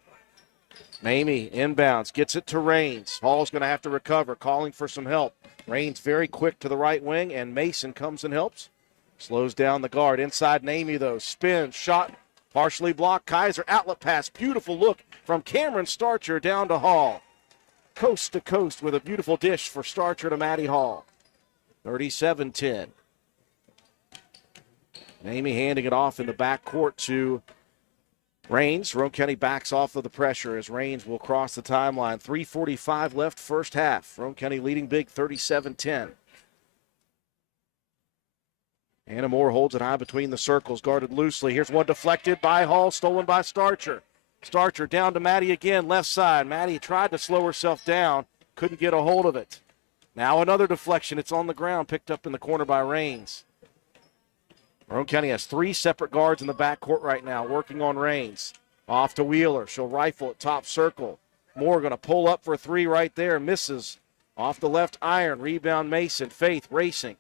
Namey inbounds, gets it to Raines. Hall's going to have to recover, calling for some help. Raines very quick to the right wing, and Mason comes and helps. Slows down the guard. Inside Namey, though. Spin, shot, partially blocked. Kaiser, outlet pass. Beautiful look from Cameron Starcher down to Hall. Coast to coast with a beautiful dish for Starcher to Maddie Hall. 37-10. Namey handing it off in the backcourt to Raines. Roane County backs off of the pressure as Raines will cross the timeline. 3:45 left first half. Roane County leading big 37-10. Anna Moore holds it high between the circles, guarded loosely. Here's one deflected by Hall, stolen by Starcher. Starcher down to Maddie again, left side. Maddie tried to slow herself down, couldn't get a hold of it. Now another deflection. It's on the ground, picked up in the corner by Raines. Roane County has 3 separate guards in the backcourt right now, working on Raines. Off to Wheeler. She'll rifle at top circle. Moore going to pull up for 3 right there. Misses. Off the left iron. Rebound Mason. Faith racing.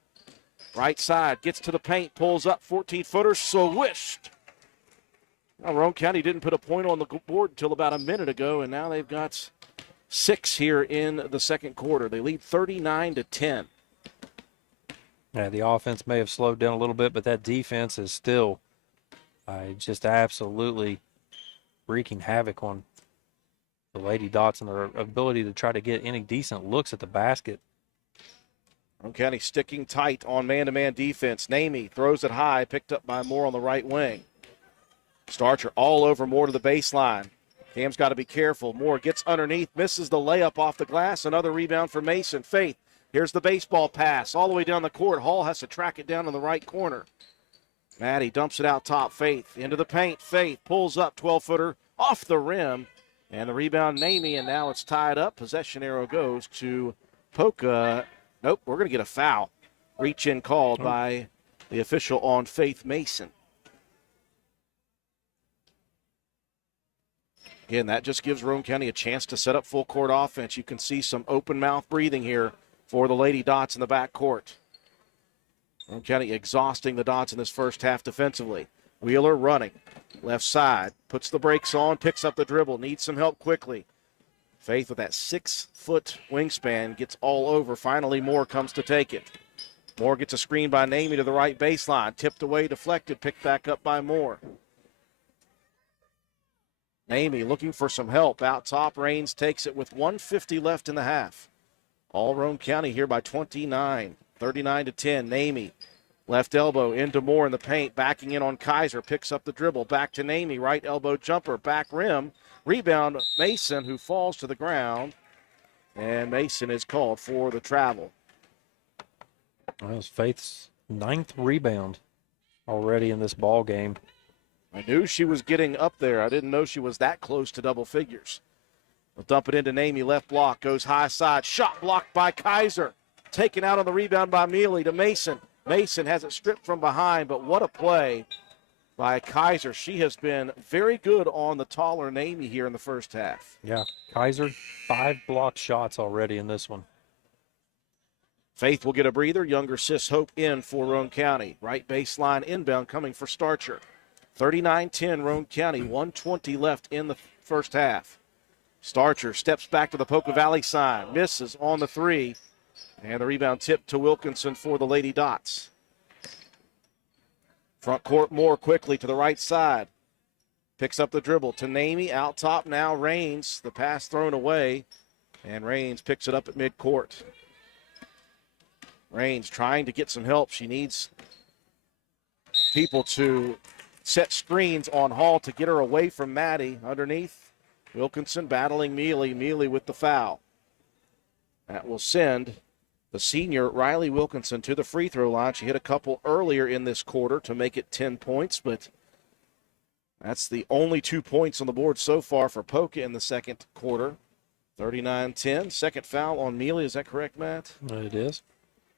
Right side. Gets to the paint. Pulls up. 14-footer. Swished. Now, Roane County didn't put a point on the board until about a minute ago, and now they've got 6 here in the second quarter. They lead 39-10. Yeah, the offense may have slowed down a little bit, but that defense is still just absolutely wreaking havoc on the Lady Dots and their ability to try to get any decent looks at the basket. Roane County sticking tight on man-to-man defense. Namey throws it high, picked up by Moore on the right wing. Starcher all over Moore to the baseline. Cam's got to be careful. Moore gets underneath, misses the layup off the glass. Another rebound for Mason. Faith. Here's the baseball pass all the way down the court. Hall has to track it down in the right corner. Maddie dumps it out top. Faith into the paint. Faith pulls up, 12-footer off the rim. And the rebound, Namey, and now it's tied up. Possession arrow goes to Poca. Nope, we're going to get a foul. Reach in called by the official on Faith Mason. Again, that just gives Roane County a chance to set up full court offense. You can see some open mouth breathing here for the Lady Dots in the backcourt. Roane County exhausting the Dots in this first half defensively. Wheeler running. Left side. Puts the brakes on. Picks up the dribble. Needs some help quickly. Faith with that 6-foot wingspan gets all over. Finally, Moore comes to take it. Moore gets a screen by Namey to the right baseline. Tipped away, deflected, picked back up by Moore. Namey looking for some help. Out top, Raines takes it with 1:50 left in the half. All Roane County here by 29, 39-10. Namey, left elbow into Moore in the paint, backing in on Kaiser, picks up the dribble, back to Namey, right elbow jumper, back rim, rebound Mason, who falls to the ground, and Mason is called for the travel. Well, it's Faith's 9th rebound already in this ball game. I knew she was getting up there. I didn't know she was that close to double figures. We'll dump it into Namey, left block, goes high side, shot blocked by Kaiser. Taken out on the rebound by Mealy to Mason. Mason has it stripped from behind, but what a play by Kaiser. She has been very good on the taller Namey here in the first half. Yeah, Kaiser, 5 blocked shots already in this one. Faith will get a breather. Younger Sis Hope in for Roane County. Right baseline inbound coming for Starcher. 39-10 Roane County, 1:20 left in the first half. Starcher steps back to the Poca Valley side, misses on the 3, and the rebound tipped to Wilkinson for the Lady Dots. Front court Moore quickly to the right side. Picks up the dribble to Namey, out top now Raines. The pass thrown away, and Raines picks it up at midcourt. Raines trying to get some help. She needs people to set screens on Hall to get her away from Maddie. Underneath, Wilkinson battling Mealy. Mealy with the foul. That will send the senior Riley Wilkinson to the free throw line. She hit a couple earlier in this quarter to make it 10 points, but that's the only 2 points on the board so far for Poca in the second quarter. 39-10. Second foul on Mealy. Is that correct, Matt? It is.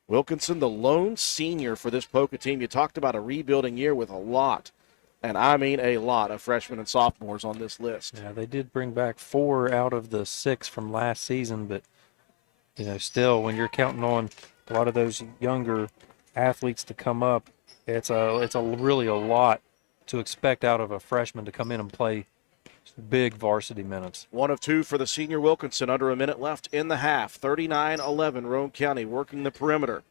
Wilkinson, the lone senior for this Poca team. You talked about a rebuilding year with a lot, and I mean a lot, of freshmen and sophomores on this list. Yeah, they did bring back 4 out of the 6 from last season, but, still, when you're counting on a lot of those younger athletes to come up, it's really a lot to expect out of a freshman to come in and play big varsity minutes. 1 of 2 for the senior Wilkinson, under a minute left in the half. 39-11, Roane County working the perimeter.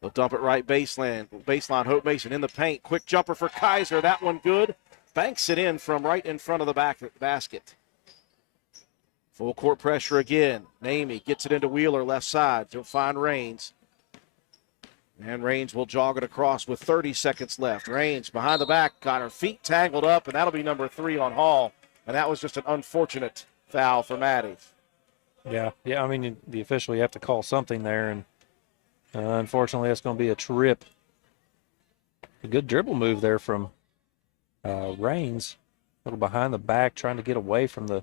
They'll dump it right baseline. Hope Mason in the paint. Quick jumper for Kaiser. That one good. Banks it in from right in front of the basket. Full court pressure again. Namey gets it into Wheeler, left side. He'll find Raines. And Raines will jog it across with 30 seconds left. Raines behind the back, got her feet tangled up, and that'll be number 3 on Hall. And that was just an unfortunate foul for Maddie. Yeah. I mean, the official, you have to call something there, and unfortunately, that's going to be a trip. A good dribble move there from Raines. A little behind the back, trying to get away from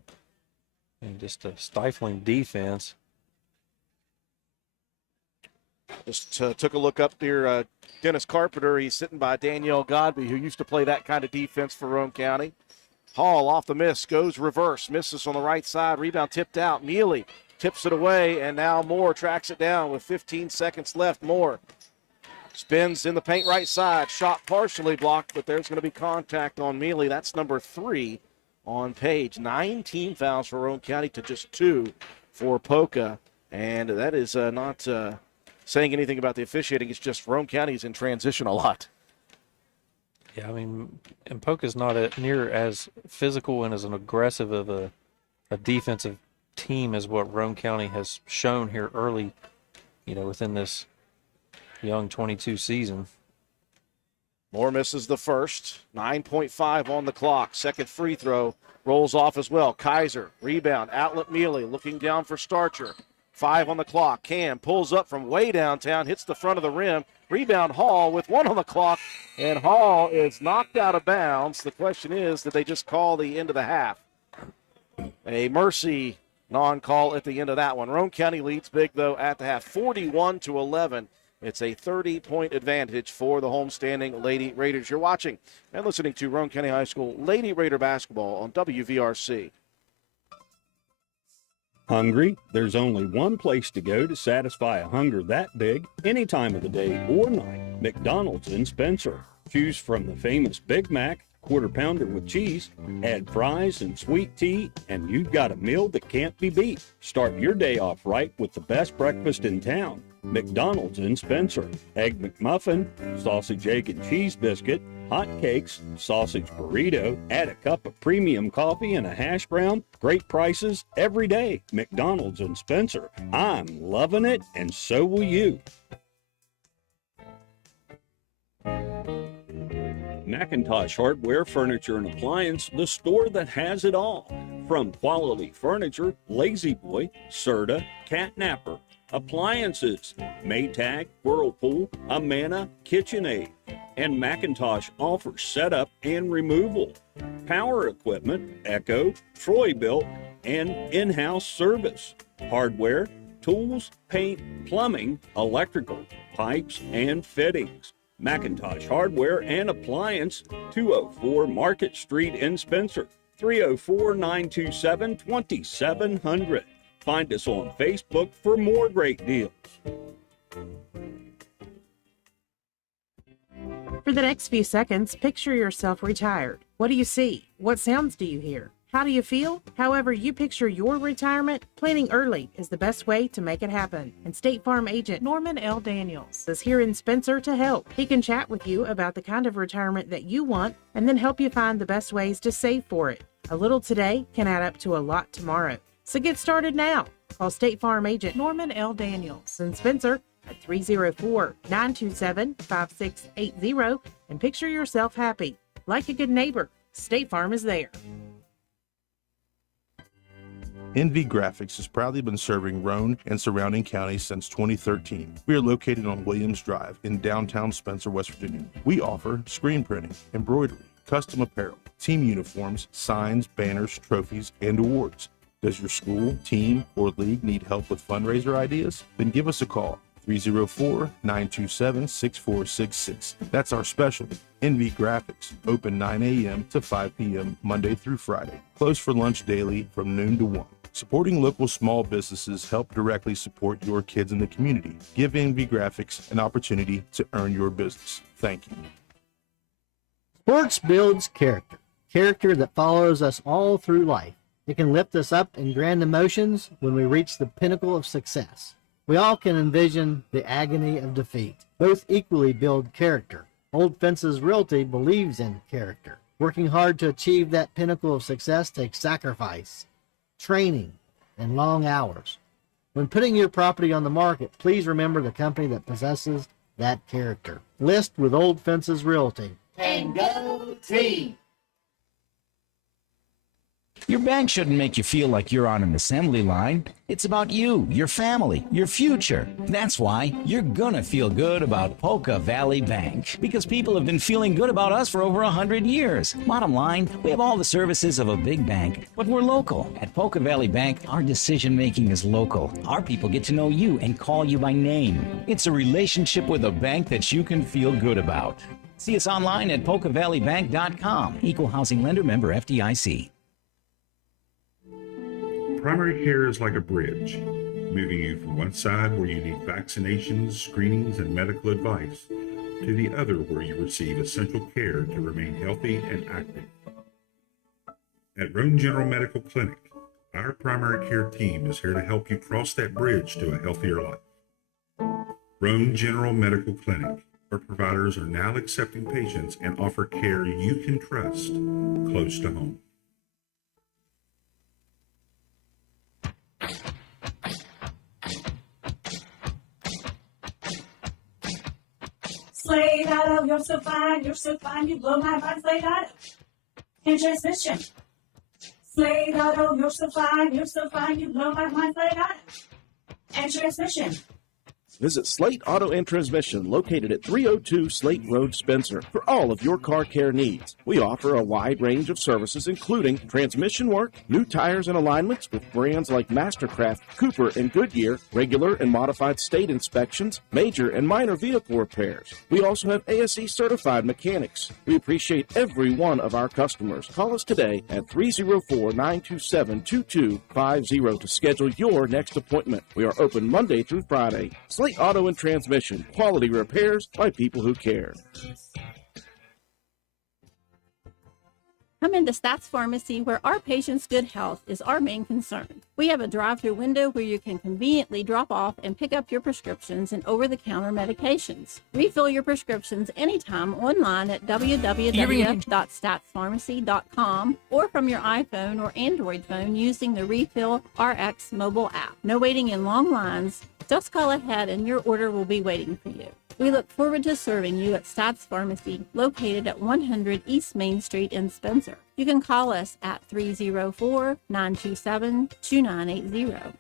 just a stifling defense. Just took a look up there. Dennis Carpenter, he's sitting by Danielle Godby, who used to play that kind of defense for Roane County. Hall off the miss, goes reverse, misses on the right side, rebound tipped out. Mealy tips it away, and now Moore tracks it down with 15 seconds left. Moore spins in the paint right side, shot partially blocked, but there's going to be contact on Mealy. That's number 3 on Page. 19 fouls for Roane County to just 2 for Poca, and that is not saying anything about the officiating. It's just Roane County's in transition a lot. Yeah, I mean, and Poca's not near as physical and as an aggressive of a defensive team as what Roane County has shown here early, within this young 22 season. Moore misses the first. 9.5 on the clock. Second free throw rolls off as well. Kaiser, rebound, outlet Mealy, looking down for Starcher. 5 on the clock. Cam pulls up from way downtown, hits the front of the rim. Rebound Hall with 1 on the clock, and Hall is knocked out of bounds. The question is, did they just call the end of the half? A mercy non-call at the end of that one. Roane County leads big, though, at the half, 41-11. It's a 30-point advantage for the homestanding Lady Raiders. You're watching and listening to Roane County High School Lady Raider basketball on WVRC. Hungry? There's only one place to go to satisfy a hunger that big, any time of the day or night. McDonald's in Spencer. Choose from the famous Big Mac, quarter pounder with cheese, add fries and sweet tea, and you've got a meal that can't be beat. Start your day off right with the best breakfast in town. McDonald's in Spencer. Egg McMuffin, sausage, egg, and cheese biscuit, hot cakes, sausage burrito, add a cup of premium coffee and a hash brown. Great prices every day. McDonald's in Spencer. I'm loving it, and so will you. Macintosh Hardware, Furniture, and Appliance, the store that has it all. From quality furniture, Lazy Boy, Serta, Catnapper, appliances, Maytag, Whirlpool, Amana, KitchenAid, and Macintosh offers setup and removal, power equipment, Echo, Troy-Built, and in-house service, hardware, tools, paint, plumbing, electrical, pipes, and fittings. Macintosh Hardware and Appliance, 204 Market Street in Spencer, 304-927-2700. Find us on Facebook for more great deals. For the next few seconds, picture yourself retired. What do you see? What sounds do you hear? How do you feel? However you picture your retirement, planning early is the best way to make it happen. And State Farm agent Norman L. Daniels is here in Spencer to help. He can chat with you about the kind of retirement that you want and then help you find the best ways to save for it. A little today can add up to a lot tomorrow. So get started now. Call State Farm agent Norman L. Daniels in Spencer at 304-927-5680 and picture yourself happy. Like a good neighbor, State Farm is there. NV Graphics has proudly been serving Roane and surrounding counties since 2013. We are located on Williams Drive in downtown Spencer, West Virginia. We offer screen printing, embroidery, custom apparel, team uniforms, signs, banners, trophies, and awards. Does your school, team, or league need help with fundraiser ideas? Then give us a call. 304-927-6466. That's our specialty. NV Graphics, open 9 a.m. to 5 p.m. Monday through Friday. Closed for lunch daily from noon to 1. Supporting local small businesses help directly support your kids in the community. Give NV Graphics an opportunity to earn your business. Thank you. Sports builds character. Character that follows us all through life. It can lift us up in grand emotions when we reach the pinnacle of success. We all can envision the agony of defeat. Both equally build character. Old Fences Realty believes in character. Working hard to achieve that pinnacle of success takes sacrifice, training, and long hours. When putting your property on the market, please remember the company that possesses that character. List with Old Fences Realty. And go team! Your bank shouldn't make you feel like you're on an assembly line. It's about you, your family, your future. That's why you're gonna feel good about Poca Valley Bank, because people have been feeling good about us for over 100 years. Bottom line, we have all the services of a big bank, but we're local. At Poca Valley Bank, our decision making is local. Our people get to know you and call you by name. It's a relationship with a bank that you can feel good about. See us online at PocaValleyBank.com. Equal housing lender, member FDIC. Primary care is like a bridge, moving you from one side where you need vaccinations, screenings, and medical advice to the other where you receive essential care to remain healthy and active. At Roane General Medical Clinic, our primary care team is here to help you cross that bridge to a healthier life. Roane General Medical Clinic, our providers are now accepting patients and offer care you can trust close to home. Slade Auto, you're so fine, you blow my mind, Slade Auto. In transmission. Slade Auto, you're so fine, you blow my mind, Slade Auto. And transmission. Visit Slate Auto and Transmission, located at 302 Slate Road, Spencer, for all of your car care needs. We offer a wide range of services, including transmission work, new tires and alignments with brands like Mastercraft, Cooper, and Goodyear, regular and modified state inspections, major and minor vehicle repairs. We also have ASE certified mechanics. We appreciate every one of our customers. Call us today at 304-927-2250 to schedule your next appointment. We are open Monday through Friday. Slate Auto and Transmission, quality repairs by people who care. Come into Stats Pharmacy, where our patients' good health is our main concern. We have a drive-through window where you can conveniently drop off and pick up your prescriptions and over-the-counter medications. Refill your prescriptions anytime online at www.statspharmacy.com or from your iPhone or Android phone using the Refill RX mobile app. No waiting in long lines. Just call ahead and your order will be waiting for you. We look forward to serving you at Stats Pharmacy, located at 100 East Main Street in Spencer. You can call us at 304-927-2980.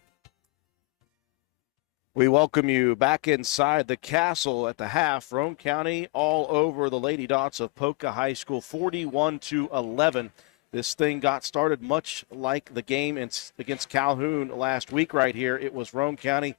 We welcome you back inside the castle at the half. Roane County all over the Lady Dots of Poca High School, 41-11. This thing got started much like the game against Calhoun last week right here. It was Roane County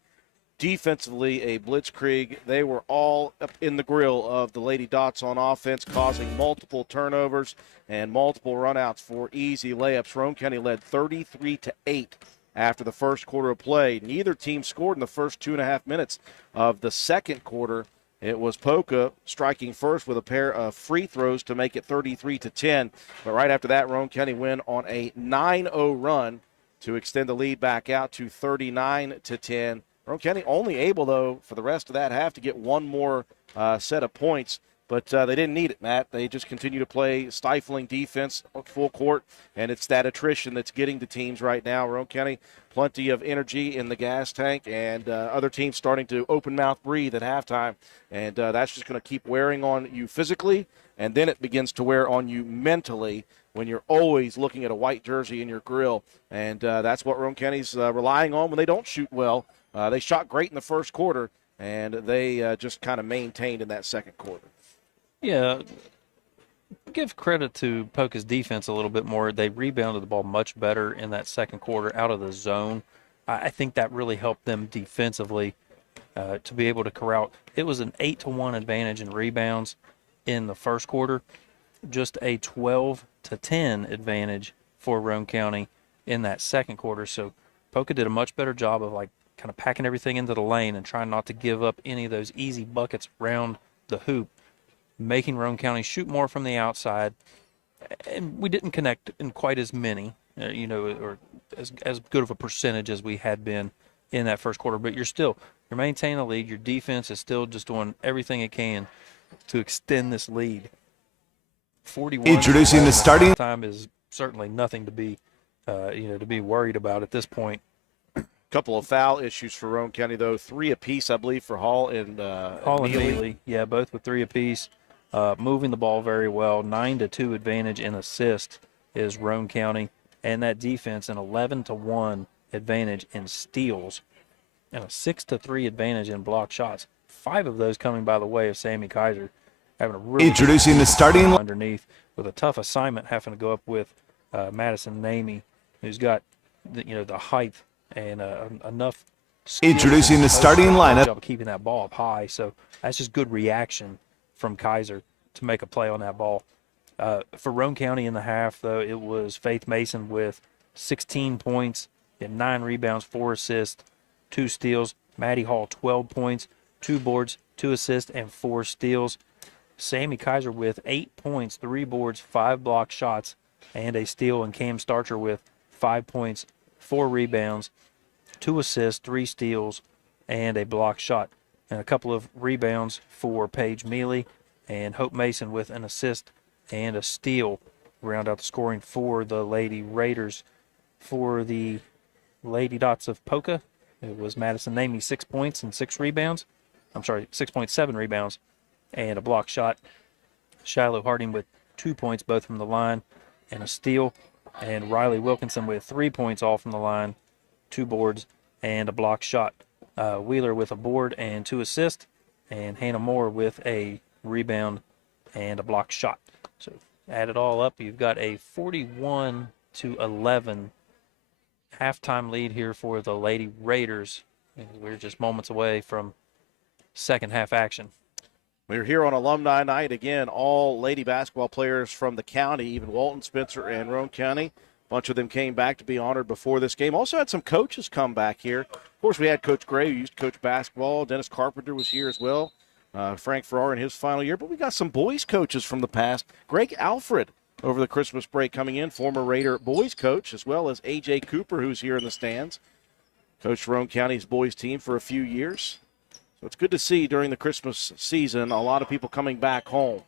defensively a blitzkrieg. They were all up in the grill of the Lady Dots on offense, causing multiple turnovers and multiple runouts for easy layups. Roane County led 33-8 after the first quarter of play. Neither team scored in the first 2.5 minutes of the second quarter. It was Poca striking first with a pair of free throws to make it 33-10. But right after that, Roane County went on a 9-0 run to extend the lead back out to 39-10. Roane County only able, though, for the rest of that half to get one more set of points, but they didn't need it, Matt. They just continue to play stifling defense full court, and it's that attrition that's getting the teams right now. Roane County, plenty of energy in the gas tank, and other teams starting to open mouth breathe at halftime, and that's just going to keep wearing on you physically, and then it begins to wear on you mentally when you're always looking at a white jersey in your grill, and that's what Roane County's relying on when they don't shoot well. They shot great in the first quarter, and they just kind of maintained in that second quarter. Yeah, give credit to Poca's defense a little bit more. They rebounded the ball much better in that second quarter out of the zone. I think that really helped them defensively to be able to corral. It was an 8-1 advantage in rebounds in the first quarter, just a 12-10 advantage for Roane County in that second quarter. So Poca did a much better job of kind of packing everything into the lane and trying not to give up any of those easy buckets around the hoop, making Roane County shoot more from the outside. And we didn't connect in quite as many, or as good of a percentage as we had been in that first quarter. But you're maintaining the lead. Your defense is still just doing everything it can to extend this lead. 41. Introducing the starting time is certainly nothing to be, to be worried about at this point. Couple of foul issues for Roane County, though. 3 apiece, I believe, for Hall and Mealy. Yeah, both with 3 apiece. Moving the ball very well. 9-2 advantage in assist is Roane County. And that defense, an 11-1 advantage in steals. And a 6-3 advantage in block shots. 5 of those coming by the way of Sammy Kaiser. Having a really introducing the starting underneath with a tough assignment, having to go up with Madison Namey, who's got the height and enough. Introducing the starting lineup. Job of keeping that ball up high, so that's just good reaction from Kaiser to make a play on that ball. For Roane County in the half, though, it was Faith Mason with 16 points, and 9 rebounds, 4 assists, 2 steals. Maddie Hall 12 points, 2 boards, 2 assists, and 4 steals. Sammy Kaiser with 8 points, 3 boards, 5 block shots, and a steal, and Cam Starcher with 5 points, 4 rebounds, 2 assists, 3 steals, and a block shot. And a couple of rebounds for Paige Mealy, and Hope Mason with an assist and a steal. Round out the scoring for the Lady Raiders. For the Lady Dots of Poca, it was Madison Namey, 6 points and 6 rebounds. 6.7 rebounds and a block shot. Shiloh Harding with 2 points, both from the line, and a steal. And Riley Wilkinson with 3 points, all from the line, 2 boards, and a block shot. Wheeler with a board and 2 assists, and Hannah Moore with a rebound and a block shot. So add it all up, you've got a 41-11 halftime lead here for the Lady Raiders. And we're just moments away from second half action. We're here on Alumni Night. Again, all lady basketball players from the county, even Walton, Spencer, and Roane County. A bunch of them came back to be honored before this game. Also had some coaches come back here. Of course, we had Coach Gray, who used to coach basketball. Dennis Carpenter was here as well. Frank Farrar in his final year. But we got some boys coaches from the past. Greg Alfred over the Christmas break coming in, former Raider boys coach, as well as A.J. Cooper, who's here in the stands. Coached Roane County's boys team for a few years. So it's good to see during the Christmas season a lot of people coming back home.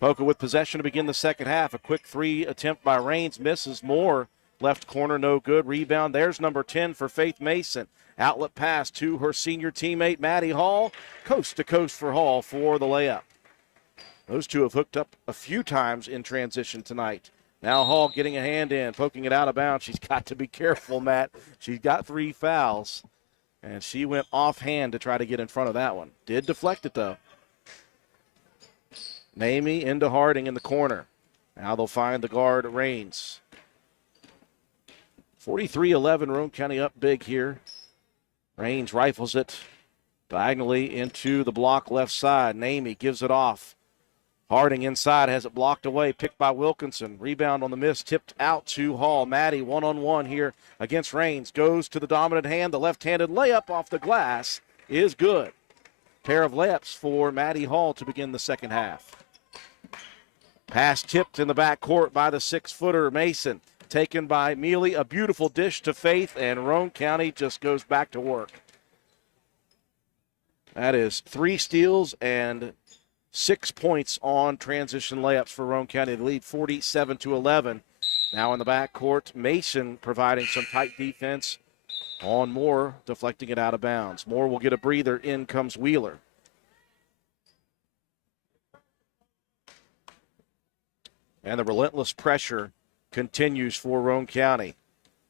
Poca with possession to begin the second half. A quick 3 attempt by Raines misses. Moore left corner, no good. Rebound. There's number 10 for Faith Mason. Outlet pass to her senior teammate, Maddie Hall. Coast to coast for Hall for the layup. Those two have hooked up a few times in transition tonight. Now Hall getting a hand in, poking it out of bounds. She's got to be careful, Matt. She's got 3 fouls. And she went offhand to try to get in front of that one. Did deflect it, though. Namey into Harding in the corner. Now they'll find the guard, Raines. 43-11, Roane County up big here. Raines rifles it diagonally into the block left side. Namey gives it off. Harding inside has it blocked away, picked by Wilkinson. Rebound on the miss, tipped out to Hall. Maddie one-on-one here against Raines. Goes to the dominant hand. The left-handed layup off the glass is good. Pair of layups for Maddie Hall to begin the second half. Pass tipped in the back court by the 6-footer Mason. Taken by Mealy. A beautiful dish to Faith, and Roane County just goes back to work. That is 3 steals and 6 points on transition layups for Roane County. The lead 47-11. Now in the backcourt, Mason providing some tight defense on Moore, deflecting it out of bounds. Moore will get a breather. In comes Wheeler. And the relentless pressure continues for Roane County.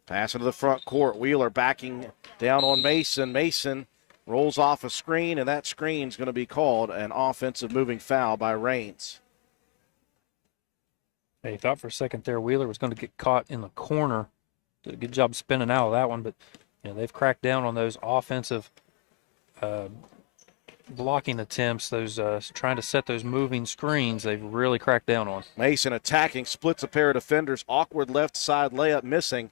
Pass into the front court. Wheeler backing down on Mason. Mason rolls off a screen, and that screen's going to be called an offensive moving foul by Raines. Hey, thought for a second there Wheeler was going to get caught in the corner. Did a good job spinning out of that one, but they've cracked down on those offensive blocking attempts, those trying to set those moving screens. They've really cracked down on. Mason attacking, splits a pair of defenders. Awkward left side layup missing.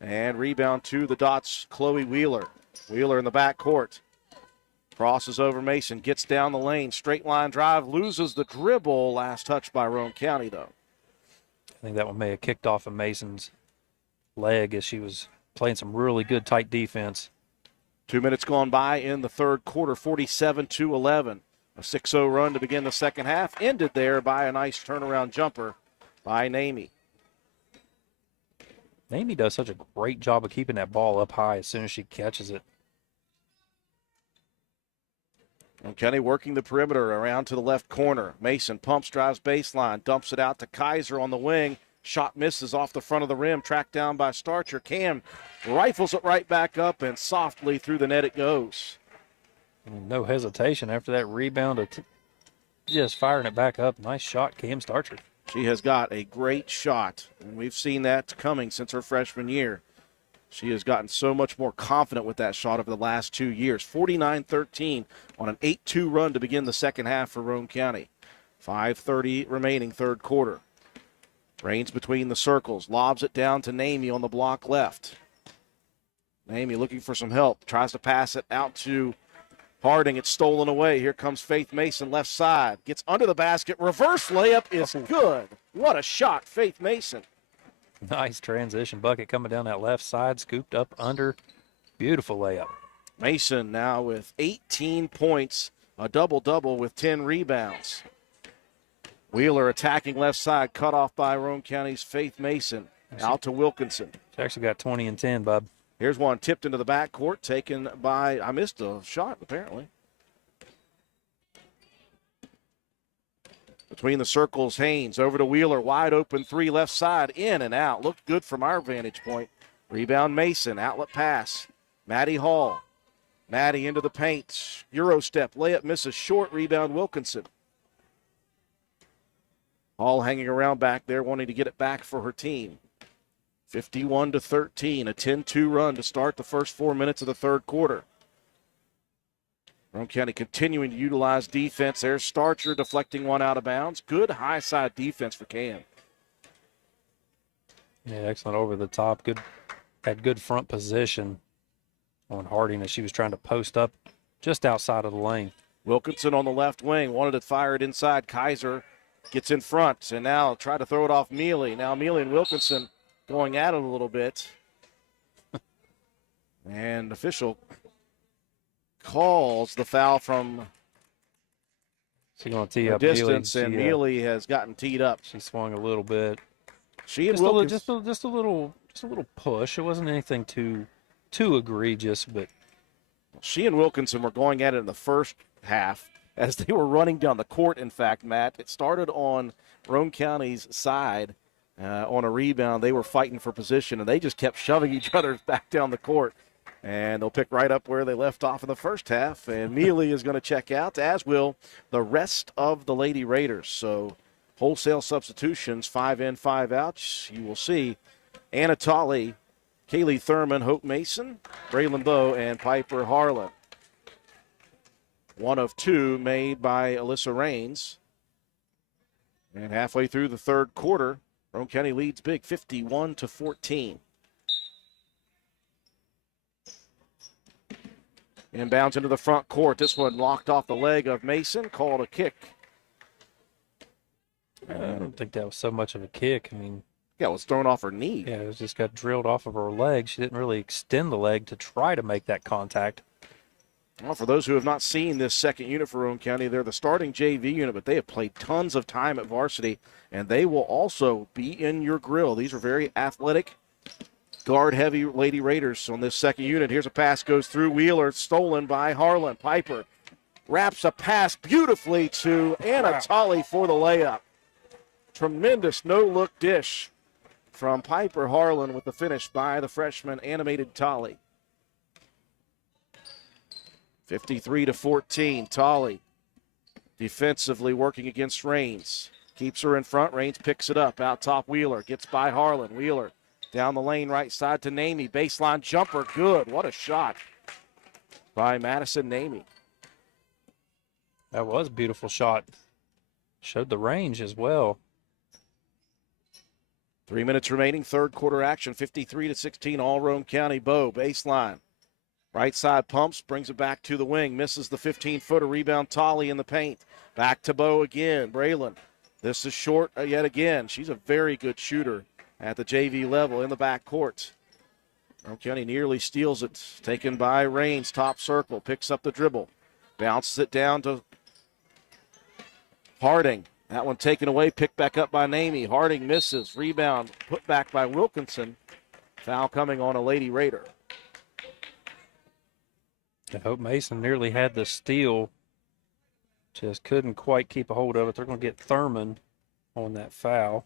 And rebound to the dots, Chloe Wheeler. Wheeler in the back court. Crosses over Mason, gets down the lane. Straight line drive, loses the dribble. Last touch by Roane County, though. I think that one may have kicked off of Mason's leg as she was playing some really good tight defense. 2 minutes gone by in the third quarter, 47-11. A 6-0 run to begin the second half, ended there by a nice turnaround jumper by Namie. Namie does such a great job of keeping that ball up high as soon as she catches it. And Kenny working the perimeter around to the left corner. Mason pumps, drives baseline, dumps it out to Kaiser on the wing. Shot misses off the front of the rim, tracked down by Starcher. Cam rifles it right back up, and softly through the net it goes. No hesitation after that rebound, just firing it back up. Nice shot, Cam Starcher. She has got a great shot, and we've seen that coming since her freshman year. She has gotten so much more confident with that shot over the last 2 years. 49-13 on an 8-2 run to begin the second half for Roane County. 5:30 remaining third quarter. Raines between the circles, lobs it down to Namie on the block left. Namie looking for some help, tries to pass it out to Harding. It's stolen away. Here comes Faith Mason, left side. Gets under the basket. Reverse layup is good. What a shot, Faith Mason. Nice transition bucket coming down that left side, scooped up under. Beautiful layup. Mason now with 18 points, a double-double with 10 rebounds. Wheeler attacking left side, cut off by Roane County's Faith Mason. Out to Wilkinson. She actually got 20 and 10, bub. Here's one tipped into the backcourt, taken by, I missed a shot apparently. Between the circles, Haynes over to Wheeler, wide open three left side, in and out. Looked good from our vantage point. Rebound Mason, outlet pass. Maddie Hall. Maddie into the paint. Euro step, layup misses short, rebound Wilkinson. Hall hanging around back there, wanting to get it back for her team. 51-13, a 10-2 run to start the first 4 minutes of the third quarter. Roane County continuing to utilize defense. There's Starcher deflecting one out of bounds. Good high side defense for Cam. Yeah, excellent over the top. Had good front position on Harding as she was trying to post up just outside of the lane. Wilkinson on the left wing, wanted to fire it inside. Kaiser gets in front and now try to throw it off Mealy. Now Mealy and Wilkinson going at it a little bit. And official calls the foul from a distance, and Mealy has gotten teed up. She swung a little bit. She and just a little push. It wasn't anything too egregious, but she and Wilkinson were going at it in the first half as they were running down the court. In fact, Matt, it started on Roane County's side on a rebound. They were fighting for position, and they just kept shoving each other back down the court. And they'll pick right up where they left off in the first half. And Mealy is going to check out, as will the rest of the Lady Raiders. So wholesale substitutions, 5 in, 5 out. You will see Anna Tolley, Kaylee Thurman, Hope Mason, Braylon Bowe, and Piper Harlan. 1 of 2 made by Alyssa Raines. And halfway through the third quarter, Roane County leads big, 51-14. Inbounds into the front court. This one locked off the leg of Mason, called a kick. I don't think that was so much of a kick. I mean, yeah, it was thrown off her knee. Yeah, it just got drilled off of her leg. She didn't really extend the leg to try to make that contact. Well, for those who have not seen this second unit for Roane County, they're the starting JV unit, but they have played tons of time at varsity, and they will also be in your grill. These are very athletic, guard-heavy Lady Raiders on this second unit. Here's a pass, goes through Wheeler, stolen by Harlan. Piper wraps a pass beautifully to Anna Tolley for the layup. Tremendous no-look dish from Piper Harlan with the finish by the freshman Animated Tolley. 53-14, Tolley defensively working against Raines. Keeps her in front. Raines picks it up. Out top, Wheeler. Gets by Harlan. Wheeler down the lane, right side to Namey. Baseline jumper. Good. What a shot by Madison Namey. That was a beautiful shot. Showed the range as well. 3 minutes remaining. Third quarter action. 53-16. All Roane County. Bow. Baseline. Right side pumps. Brings it back to the wing. Misses the 15-footer. Rebound Tolley in the paint. Back to Bow again. Braylon. This is short yet again. She's a very good shooter at the JV level in the backcourt. Roane County nearly steals it. Taken by Raines. Top circle. Picks up the dribble. Bounces it down to Harding. That one taken away. Picked back up by Namey. Harding misses. Rebound put back by Wilkinson. Foul coming on a Lady Raider. I hope Mason nearly had the steal. Just couldn't quite keep a hold of it. They're going to get Thurman on that foul.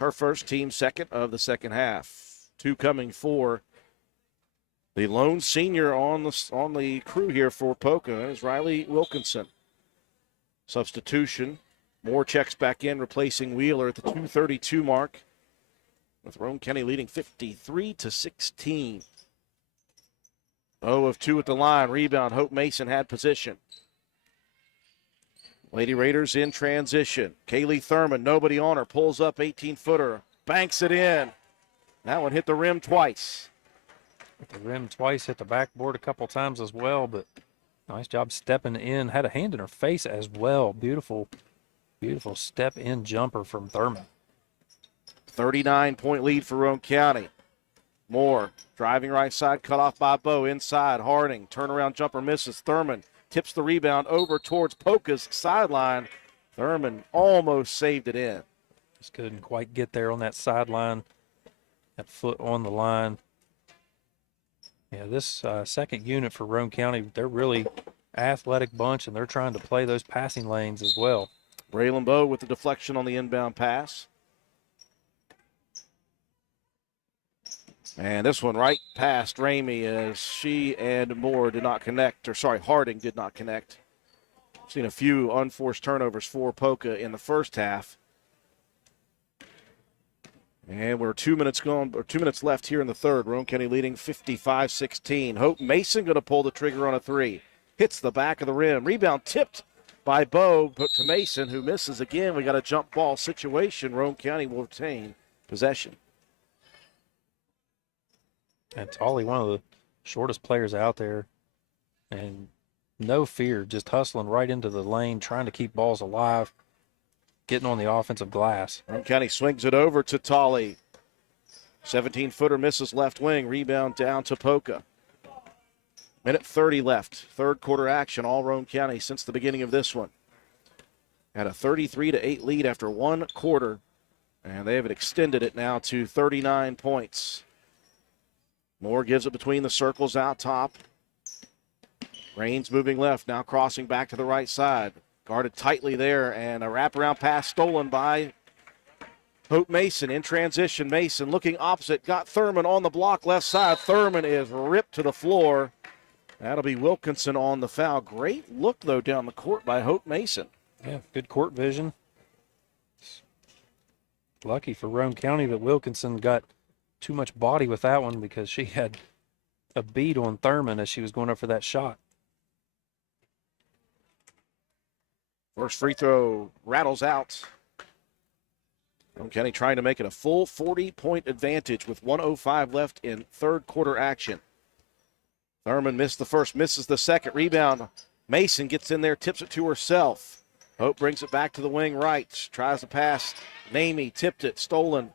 Her first, team second of the second half. Two coming for the lone senior on the crew here for Poca is Riley Wilkinson. Substitution. Moore checks back in, replacing Wheeler at the 2:32 mark. With Roane County leading 53-16. 0 of 2 at the line. Rebound. Hope Mason had position. Lady Raiders in transition. Kaylee Thurman, nobody on her. Pulls up 18-footer. Banks it in. That one hit the rim twice. Hit the rim twice, hit the backboard a couple times as well, but nice job stepping in. Had a hand in her face as well. Beautiful, beautiful step-in jumper from Thurman. 39-point lead for Roane County. Moore driving right side, cut off by Bow. Inside, Harding. Turnaround jumper misses. Thurman tips the rebound over towards Poca's sideline. Thurman almost saved it in. Just couldn't quite get there on that sideline. That foot on the line. Yeah, this second unit for Roane County, they're really athletic bunch, and they're trying to play those passing lanes as well. Braylon Bowe with the deflection on the inbound pass. And this one right past Ramey as she and Moore did not connect, or sorry, Harding did not connect. Seen a few unforced turnovers for Poca in the first half. And we're 2 minutes gone, or 2 minutes left here in the third. Roane County leading 55-16. Hope Mason going to pull the trigger on a three. Hits the back of the rim. Rebound tipped by Bowe, but to Mason, who misses again. We got a jump ball situation. Roane County will retain possession. And Tolley, one of the shortest players out there, and no fear, just hustling right into the lane, trying to keep balls alive, getting on the offensive glass. Roane County swings it over to Tolley. 17-footer misses left wing. Rebound down to Poca. Minute 30 left. Third quarter action. All Roane County since the beginning of this one. Had a 33-8 lead after one quarter, and they have extended it now to 39 points. Moore gives it between the circles out top. Raines moving left, now crossing back to the right side. Guarded tightly there, and a wraparound pass stolen by Hope Mason in transition. Mason looking opposite, got Thurman on the block left side. Thurman is ripped to the floor. That'll be Wilkinson on the foul. Great look, though, down the court by Hope Mason. Yeah, good court vision. Lucky for Roane County that Wilkinson got too much body with that one because she had a beat on Thurman as she was going up for that shot. First free throw rattles out. Roane County trying to make it a full 40-point advantage with 1:05 left in third quarter action. Thurman missed the first, misses the second. Rebound. Mason gets in there, tips it to herself. Hope brings it back to the wing right. Tries to pass. Namey tipped it, stolen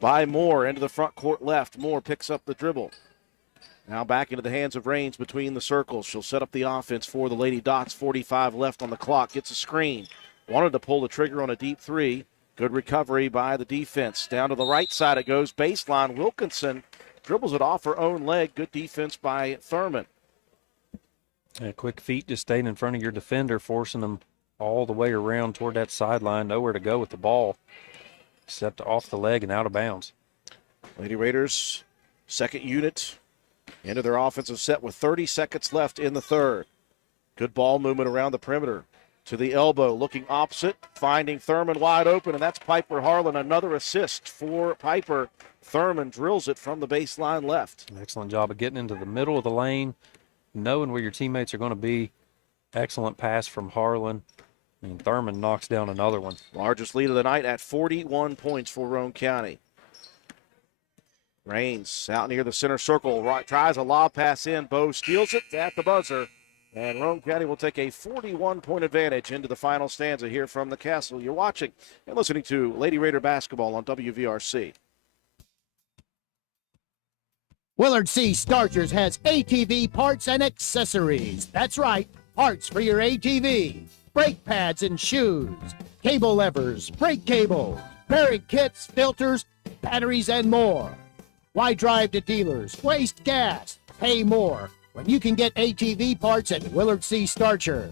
by Moore into the front court left. Moore picks up the dribble. Now back into the hands of Raines between the circles. She'll set up the offense for the Lady Dots. 45 left on the clock. Gets a screen. Wanted to pull the trigger on a deep three. Good recovery by the defense. Down to the right side it goes. Baseline. Wilkinson dribbles it off her own leg. Good defense by Thurman. A quick feet just staying in front of your defender, forcing them all the way around toward that sideline. Nowhere to go with the ball, except off the leg and out of bounds. Lady Raiders, second unit, into their offensive set with 30 seconds left in the third. Good ball movement around the perimeter. to the elbow, looking opposite, finding Thurman wide open, and that's Piper Harlan. Another assist for Piper. Thurman drills it from the baseline left. Excellent job of getting into the middle of the lane, knowing where your teammates are going to be. Excellent pass from Harlan, and Thurman knocks down another one. Largest lead of the night at 41 points for Roane County. Raines out near the center circle, right, tries a lob pass in. Bo steals it at the buzzer, and Roane County will take a 41-point advantage into the final stanza here from the Castle. You're watching and listening to Lady Raider basketball on WVRC. Willard C. Starchers has ATV parts and accessories. That's right, parts for your ATV. Brake pads and shoes, cable levers, brake cables, bearing kits, filters, batteries, and more. Why drive to dealers, waste gas, pay more when you can get ATV parts at Willard C. Starcher?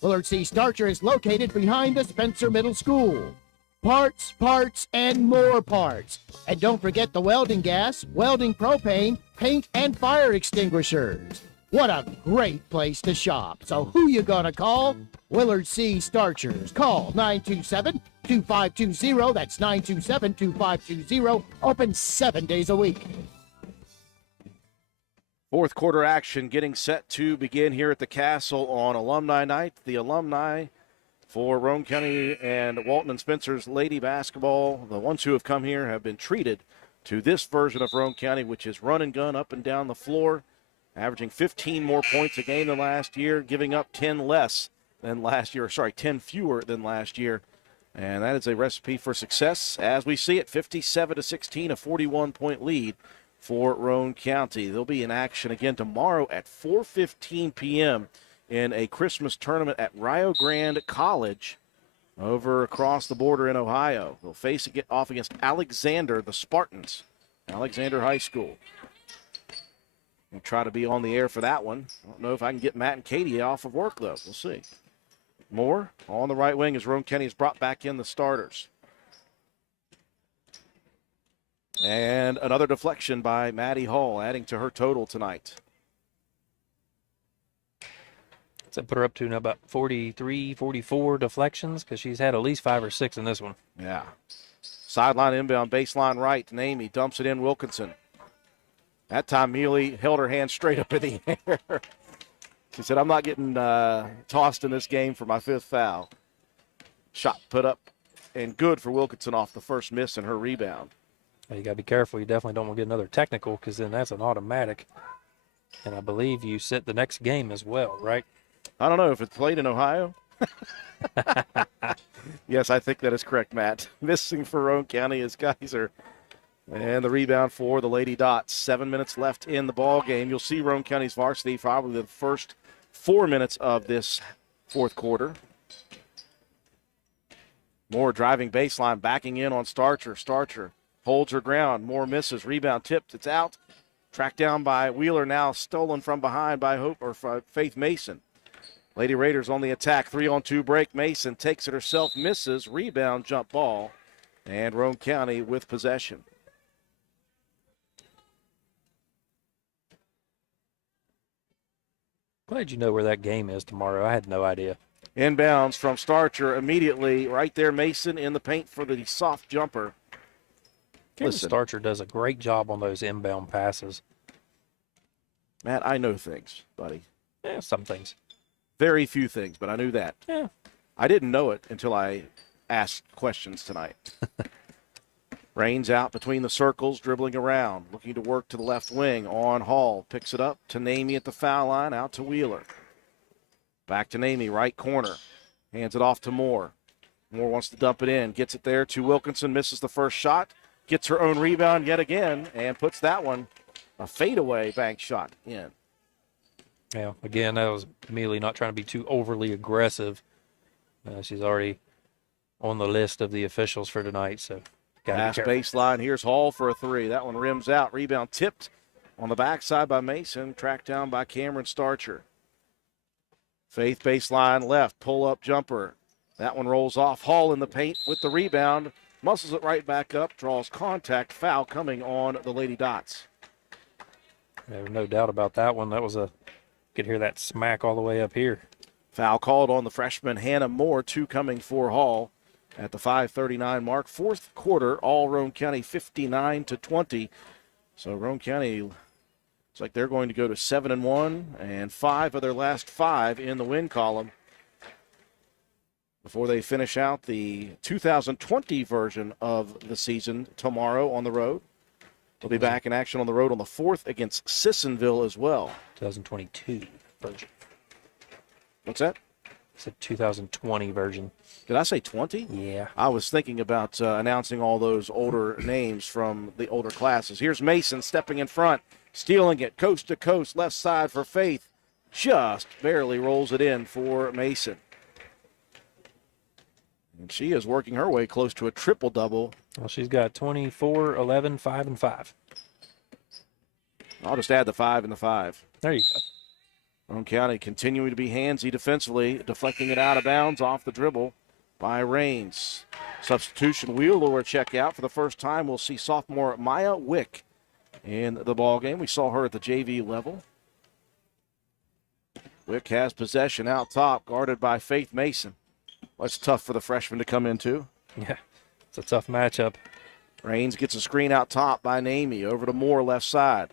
Willard C. Starcher is located behind the Spencer Middle School. Parts, parts, and more parts. And don't forget the welding gas, welding propane, paint, and fire extinguishers. What a great place to shop. So who you gonna call? Willard C. Starchers. Call 927-2520. That's 927-2520. Open 7 days a week. Fourth quarter action getting set to begin here at the Castle on Alumni Night. The alumni for Roane County and Walton and Spencer's Lady Basketball, the ones who have come here have been treated to this version of Roane County, which is run and gun up and down the floor, averaging 15 more points a game than last year, giving up 10 fewer than last year. And that is a recipe for success. As we see it, 57-16, a 41-point lead for Roane County. They'll be in action again tomorrow at 4:15 p.m. in a Christmas tournament at Rio Grande College over across the border in Ohio. They'll face it off against Alexander, the Spartans, Alexander High School. We'll try to be on the air for that one. I don't know if I can get Matt and Katie off of work, though. We'll see. Moore on the right wing as Roane County has brought back in the starters. And another deflection by Maddie Hall, adding to her total tonight. So put her up to now about 43, 44 deflections because she's had at least 5 or 6 in this one. Yeah. Sideline inbound, baseline right. Namey dumps it in Wilkinson. That time, Mealy held her hand straight up in the air. She said, I'm not getting tossed in this game for my 5th foul. Shot put up and good for Wilkinson off the first miss and her rebound. Well, you got to be careful. You definitely don't want to get another technical because then that's an automatic. And I believe you sit the next game as well, right? I don't know if it's played in Ohio. Yes, I think that is correct, Matt. Missing for Roane County is Geyser. And the rebound for the Lady Dots. 7 minutes left in the ball game. You'll see Roane County's varsity probably the first 4 minutes of this fourth quarter. Moore driving baseline, backing in on Starcher. Starcher holds her ground. Moore misses. Rebound tipped. It's out. Tracked down by Wheeler, now stolen from behind by Faith Mason. Lady Raiders on the attack. 3-on-2 break. Mason takes it herself, misses. Rebound, jump ball. And Roane County with possession. Glad you know where that game is tomorrow. I had no idea. Inbounds from Starcher immediately. Right there, Mason in the paint for the soft jumper. Starcher does a great job on those inbound passes. Matt, I know things, buddy. Yeah, some things. Very few things, but I knew that. Yeah. I didn't know it until I asked questions tonight. Raines out between the circles, dribbling around, looking to work to the left wing. On Hall, picks it up to Namey at the foul line, out to Wheeler. Back to Namey, right corner. Hands it off to Moore. Moore wants to dump it in, gets it there to Wilkinson, misses the first shot, gets her own rebound yet again, and puts that one, a fadeaway bank shot, in. Yeah, again, that was Mealy not trying to be too overly aggressive. She's already on the list of the officials for tonight, so pass baseline. Here's Hall for a 3. That one rims out. Rebound tipped on the backside by Mason, tracked down by Cameron Starcher. Faith baseline left, pull-up jumper. That one rolls off. Hall in the paint with the rebound, muscles it right back up, draws contact, foul coming on the Lady Dots. There's no doubt about that one. That was could hear that smack all the way up here. Foul called on the freshman Hannah Moore, 2 coming for Hall at the 5:39 mark. Fourth quarter, all Roane County 59-20. So Roane County looks like they're going to go to 7-1 and 5 of their last 5 in the win column before they finish out the 2020 version of the season tomorrow on the road. They'll be back in action on the road on the 4th against Sissonville as well. 2022 version. What's that? It's a 2020 version. Did I say 20? Yeah. I was thinking about announcing all those older names from the older classes. Here's Mason stepping in front, stealing it coast to coast, left side for Faith. Just barely rolls it in for Mason. And she is working her way close to a triple-double. Well, she's got 24, 11, 5, and 5. I'll just add the 5 and the 5. There you go. Roane County continuing to be handsy defensively, deflecting it out of bounds off the dribble by Raines. Substitution wheel or a check out. For the first time, we'll see sophomore Maya Wick in the ball game. We saw her at the JV level. Wick has possession out top, guarded by Faith Mason. Well, it's tough for the freshman to come into. Yeah, it's a tough matchup. Raines gets a screen out top by Namey. Over to Moore, left side.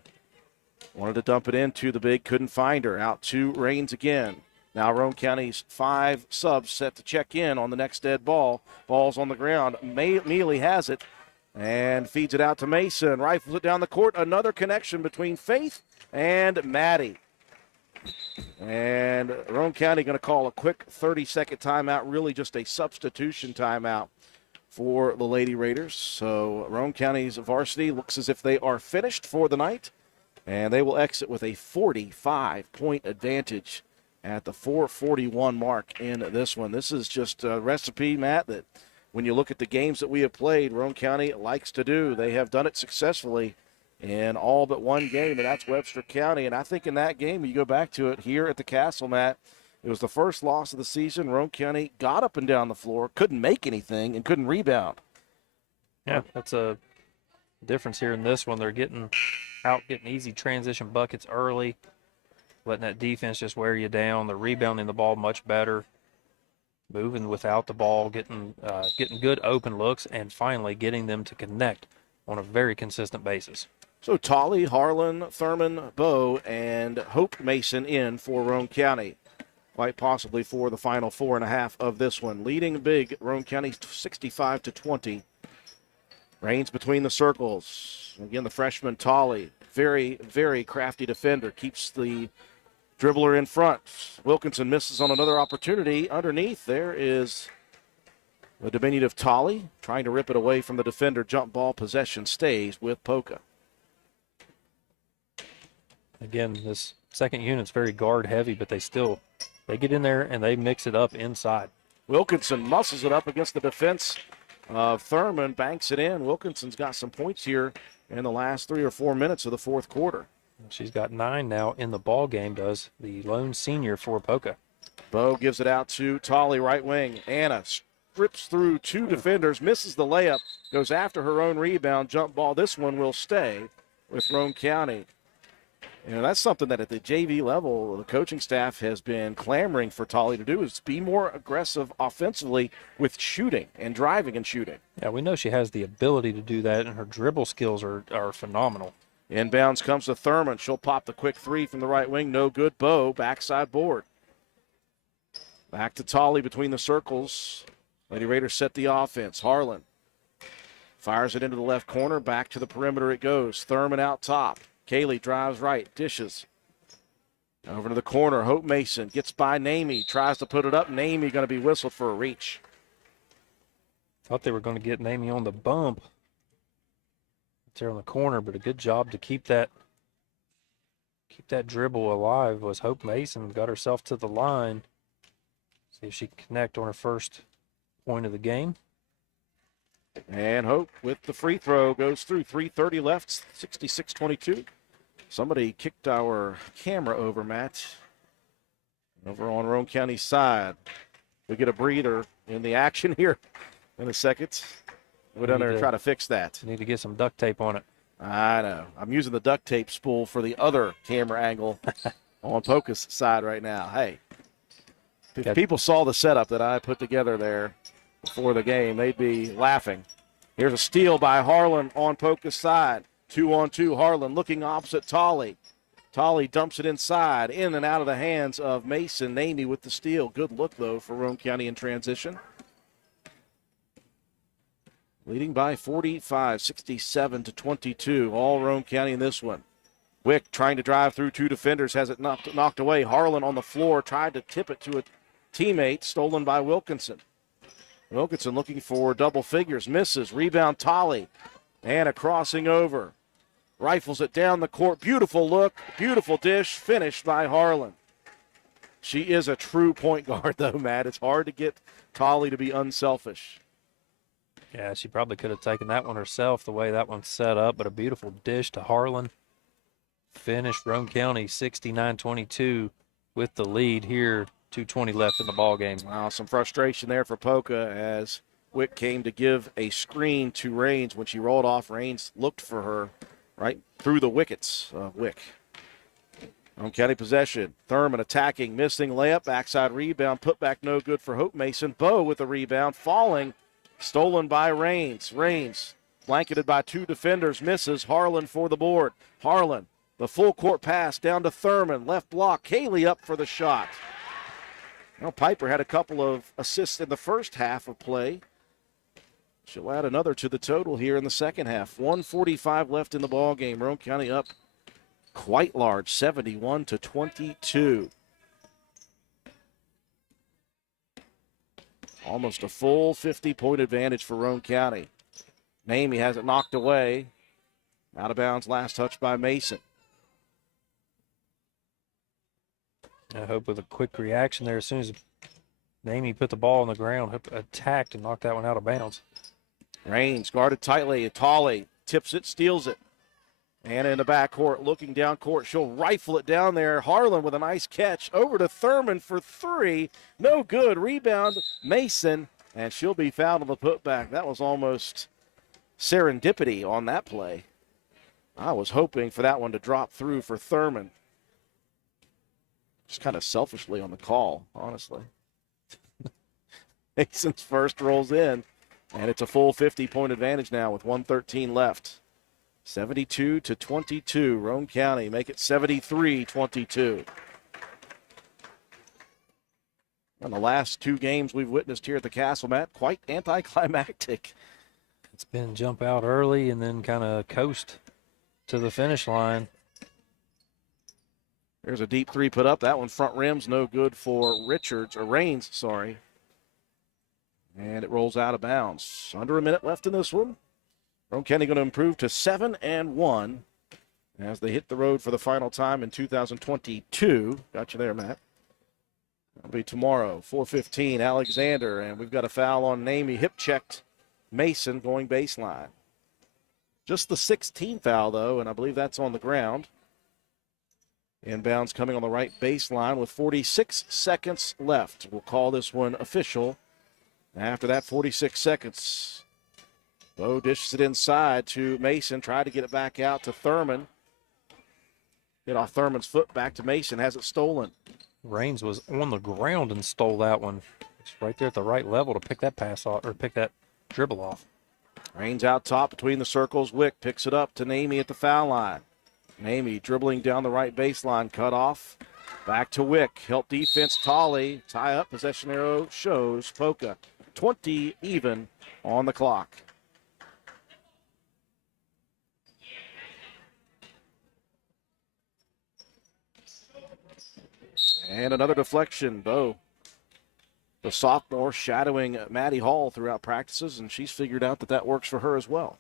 Wanted to dump it into the big, couldn't find her. Out to Raines again. Now Roane County's 5 subs set to check in on the next dead ball. Ball's on the ground. Mealy has it and feeds it out to Mason. Rifles it down the court. Another connection between Faith and Maddie. And Roane County going to call a quick 30-second timeout, really just a substitution timeout for the Lady Raiders. So Roane County's varsity looks as if they are finished for the night, and they will exit with a 45-point advantage at the 4:41 mark in this one. This is just a recipe, Matt, that when you look at the games that we have played, Roane County likes to do. They have done it successfully in all but one game, and that's Webster County. And I think in that game, you go back to it here at the Castle, Matt, it was the first loss of the season. Roane County got up and down the floor, couldn't make anything, and couldn't rebound. Yeah, that's a difference here in this one. They're getting easy transition buckets early, letting that defense just wear you down. They're rebounding the ball much better, moving without the ball, getting good open looks, and finally getting them to connect on a very consistent basis. So Tolley, Harlan, Thurman, Bowe, and Hope Mason in for Roane County, quite possibly for the final 4.5 of this one. Leading big, Roane County 65-20. Raines between the circles. Again, the freshman Tolley, very, very crafty defender, keeps the dribbler in front. Wilkinson misses on another opportunity. Underneath there is the diminutive Tolley trying to rip it away from the defender. Jump ball possession stays with Poca. Again, this second unit's very guard heavy, but they get in there and they mix it up inside. Wilkinson muscles it up against the defense of Thurman, banks it in. Wilkinson's got some points here in the last 3 or 4 minutes of the fourth quarter. She's got 9 now in the ball game, does the lone senior for Poca. Bowe gives it out to Tolley, right wing. Anna strips through 2 defenders, misses the layup, goes after her own rebound, jump ball. This one will stay with Roane County. You know, that's something that at the JV level, the coaching staff has been clamoring for Tolley to do, is be more aggressive offensively with shooting and driving and shooting. Yeah, we know she has the ability to do that, and her dribble skills are phenomenal. Inbounds comes to Thurman. She'll pop the quick 3 from the right wing. No good. Bowe, backside board. Back to Tolley between the circles. Lady Raiders set the offense. Harlan fires it into the left corner. Back to the perimeter it goes. Thurman out top. Kaylee drives right, dishes. Over to the corner, Hope Mason gets by Namey, tries to put it up. Namey going to be whistled for a reach. Thought they were going to get Namey on the bump there on the corner, but a good job to keep that dribble alive was Hope Mason. Got herself to the line. See if she can connect on her first point of the game. And Hope with the free throw goes through. 3:30 left, 66-22. Somebody kicked our camera over, Matt. Over on Roane County's side. We get a breather in the action here in a second. We're down there and try to fix that. Need to get some duct tape on it. I know. I'm using the duct tape spool for the other camera angle on Poca's side right now. Hey, If people saw the setup that I put together there before the game, they'd be laughing. Here's a steal by Harlan on Poca's side. 2-on-2, Harlan looking opposite Tolley. Tolley dumps it inside, in and out of the hands of Mason. Namey with the steal. Good look, though, for Roane County in transition. Leading by 45, 67-22. All Roane County in this one. Wick trying to drive through two defenders, has it knocked away. Harlan on the floor, tried to tip it to a teammate, stolen by Wilkinson. Wilkinson looking for double figures, misses. Rebound Tolley, and a crossing over. Rifles it down the court. Beautiful look, beautiful dish, finished by Harlan. She is a true point guard, though, Matt. It's hard to get Tolley to be unselfish. Yeah, she probably could have taken that one herself the way that one's set up, but a beautiful dish to Harlan. Finished Roane County 69-22 with the lead here. 2:20 left in the ball game. Wow, some frustration there for Poca as Wick came to give a screen to Raines. When she rolled off, Raines looked for her right through the wickets of Wick. Roane County possession. Thurman attacking, missing layup, backside rebound, put back no good for Hope Mason. Bowe with the rebound, falling, stolen by Raines. Raines blanketed by two defenders, misses. Harlan for the board. Harlan, the full court pass down to Thurman, left block. Haley up for the shot. Well, Piper had a couple of assists in the first half of play. She'll add another to the total here in the second half. 1:45 left in the ball game. Roane County up quite large, 71-22. Almost a full 50-point advantage for Roane County. Namey has it knocked away. Out of bounds, last touch by Mason. I hope with a quick reaction there, as soon as Namey put the ball on the ground, Hope attacked and knocked that one out of bounds. Raines guarded tightly. Tolley tips it, steals it. And in the backcourt, looking down court, she'll rifle it down there. Harlan with a nice catch. Over to Thurman for three. No good. Rebound, Mason. And she'll be fouled on the putback. That was almost serendipity on that play. I was hoping for that one to drop through for Thurman. Just kind of selfishly on the call, honestly. Mason's first rolls in. And it's a full 50-point advantage now with 1:13 left. 72-22. Roane County make it 73-22. And the last two games we've witnessed here at the Castle, Matt, quite anticlimactic. It's been jump out early and then kind of coast to the finish line. There's a deep three put up. That one front rim's no good for Raines, sorry. And it rolls out of bounds. Under a minute left in this one. Roane County going to improve to 7-1 as they hit the road for the final time in 2022. Got you there, Matt. That'll be tomorrow, 4:15, Alexander. And we've got a foul on Namey. Hip checked Mason going baseline. Just the 16th foul, though, and I believe that's on the ground. Inbounds coming on the right baseline with 46 seconds left. We'll call this one official. After that 46 seconds, Bowe dishes it inside to Mason. Tried to get it back out to Thurman. Get off Thurman's foot, back to Mason. Has it stolen. Raines was on the ground and stole that one. It's right there at the right level to pick that pass off, or pick that dribble off. Raines out top between the circles. Wick picks it up to Namey at the foul line. Namey dribbling down the right baseline, cut off. Back to Wick. Help defense, Tolley. Tie up, possession arrow shows Poca. 20 even on the clock. And another deflection. Bowe, the sophomore, shadowing Maddie Hall throughout practices, and she's figured out that that works for her as well.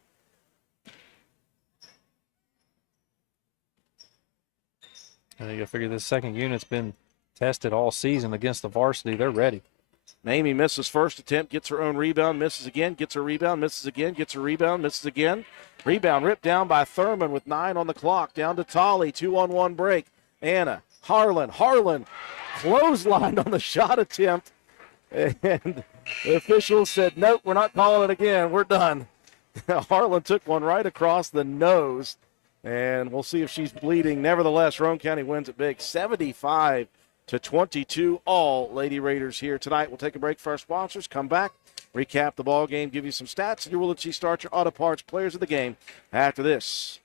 And you got to figure this second unit's been tested all season against the varsity. They're ready. Namey misses first attempt, gets her own rebound, misses again, gets her rebound, misses again, gets her rebound, misses again. Rebound ripped down by Thurman with 9 on the clock. Down to Tolley, 2-on-1 break. Anna, Harlan clotheslined on the shot attempt. And the officials said, nope, we're not calling it again. We're done. Harlan took one right across the nose. And we'll see if she's bleeding. Nevertheless, Roane County wins it big, 75-52. to 22. All Lady Raiders here tonight. We'll take a break for our sponsors. Come back, recap the ball game, give you some stats, and your Willard C. Starcher Auto Parts players of the game after this.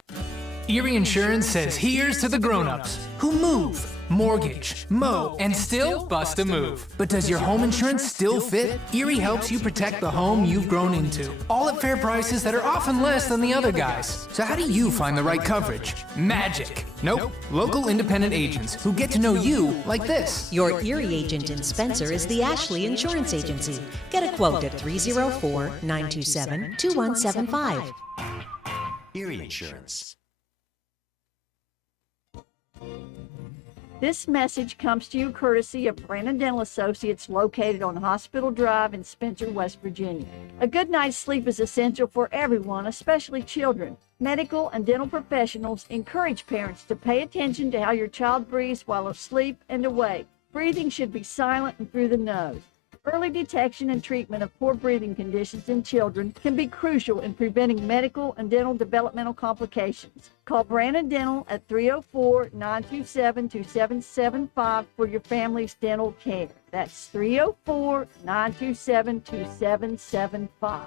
Erie Insurance says here's to the grown-ups who move, mortgage, mow, and still bust a move. But does your home insurance still fit? Erie helps you protect the home you've grown into, all at fair prices that are often less than the other guys. So how do you find the right coverage? Magic. Nope. Local independent agents who get to know you like this. Your Erie agent in Spencer is the Ashley Insurance Agency. Get a quote at 304-927-2175. Erie Insurance. This message comes to you courtesy of Brandon Dental Associates located on Hospital Drive in Spencer, West Virginia. A good night's sleep is essential for everyone, especially children. Medical and dental professionals encourage parents to pay attention to how your child breathes while asleep and awake. Breathing should be silent and through the nose. Early detection and treatment of poor breathing conditions in children can be crucial in preventing medical and dental developmental complications. Call Brandon Dental at 304-927-2775 for your family's dental care. That's 304-927-2775.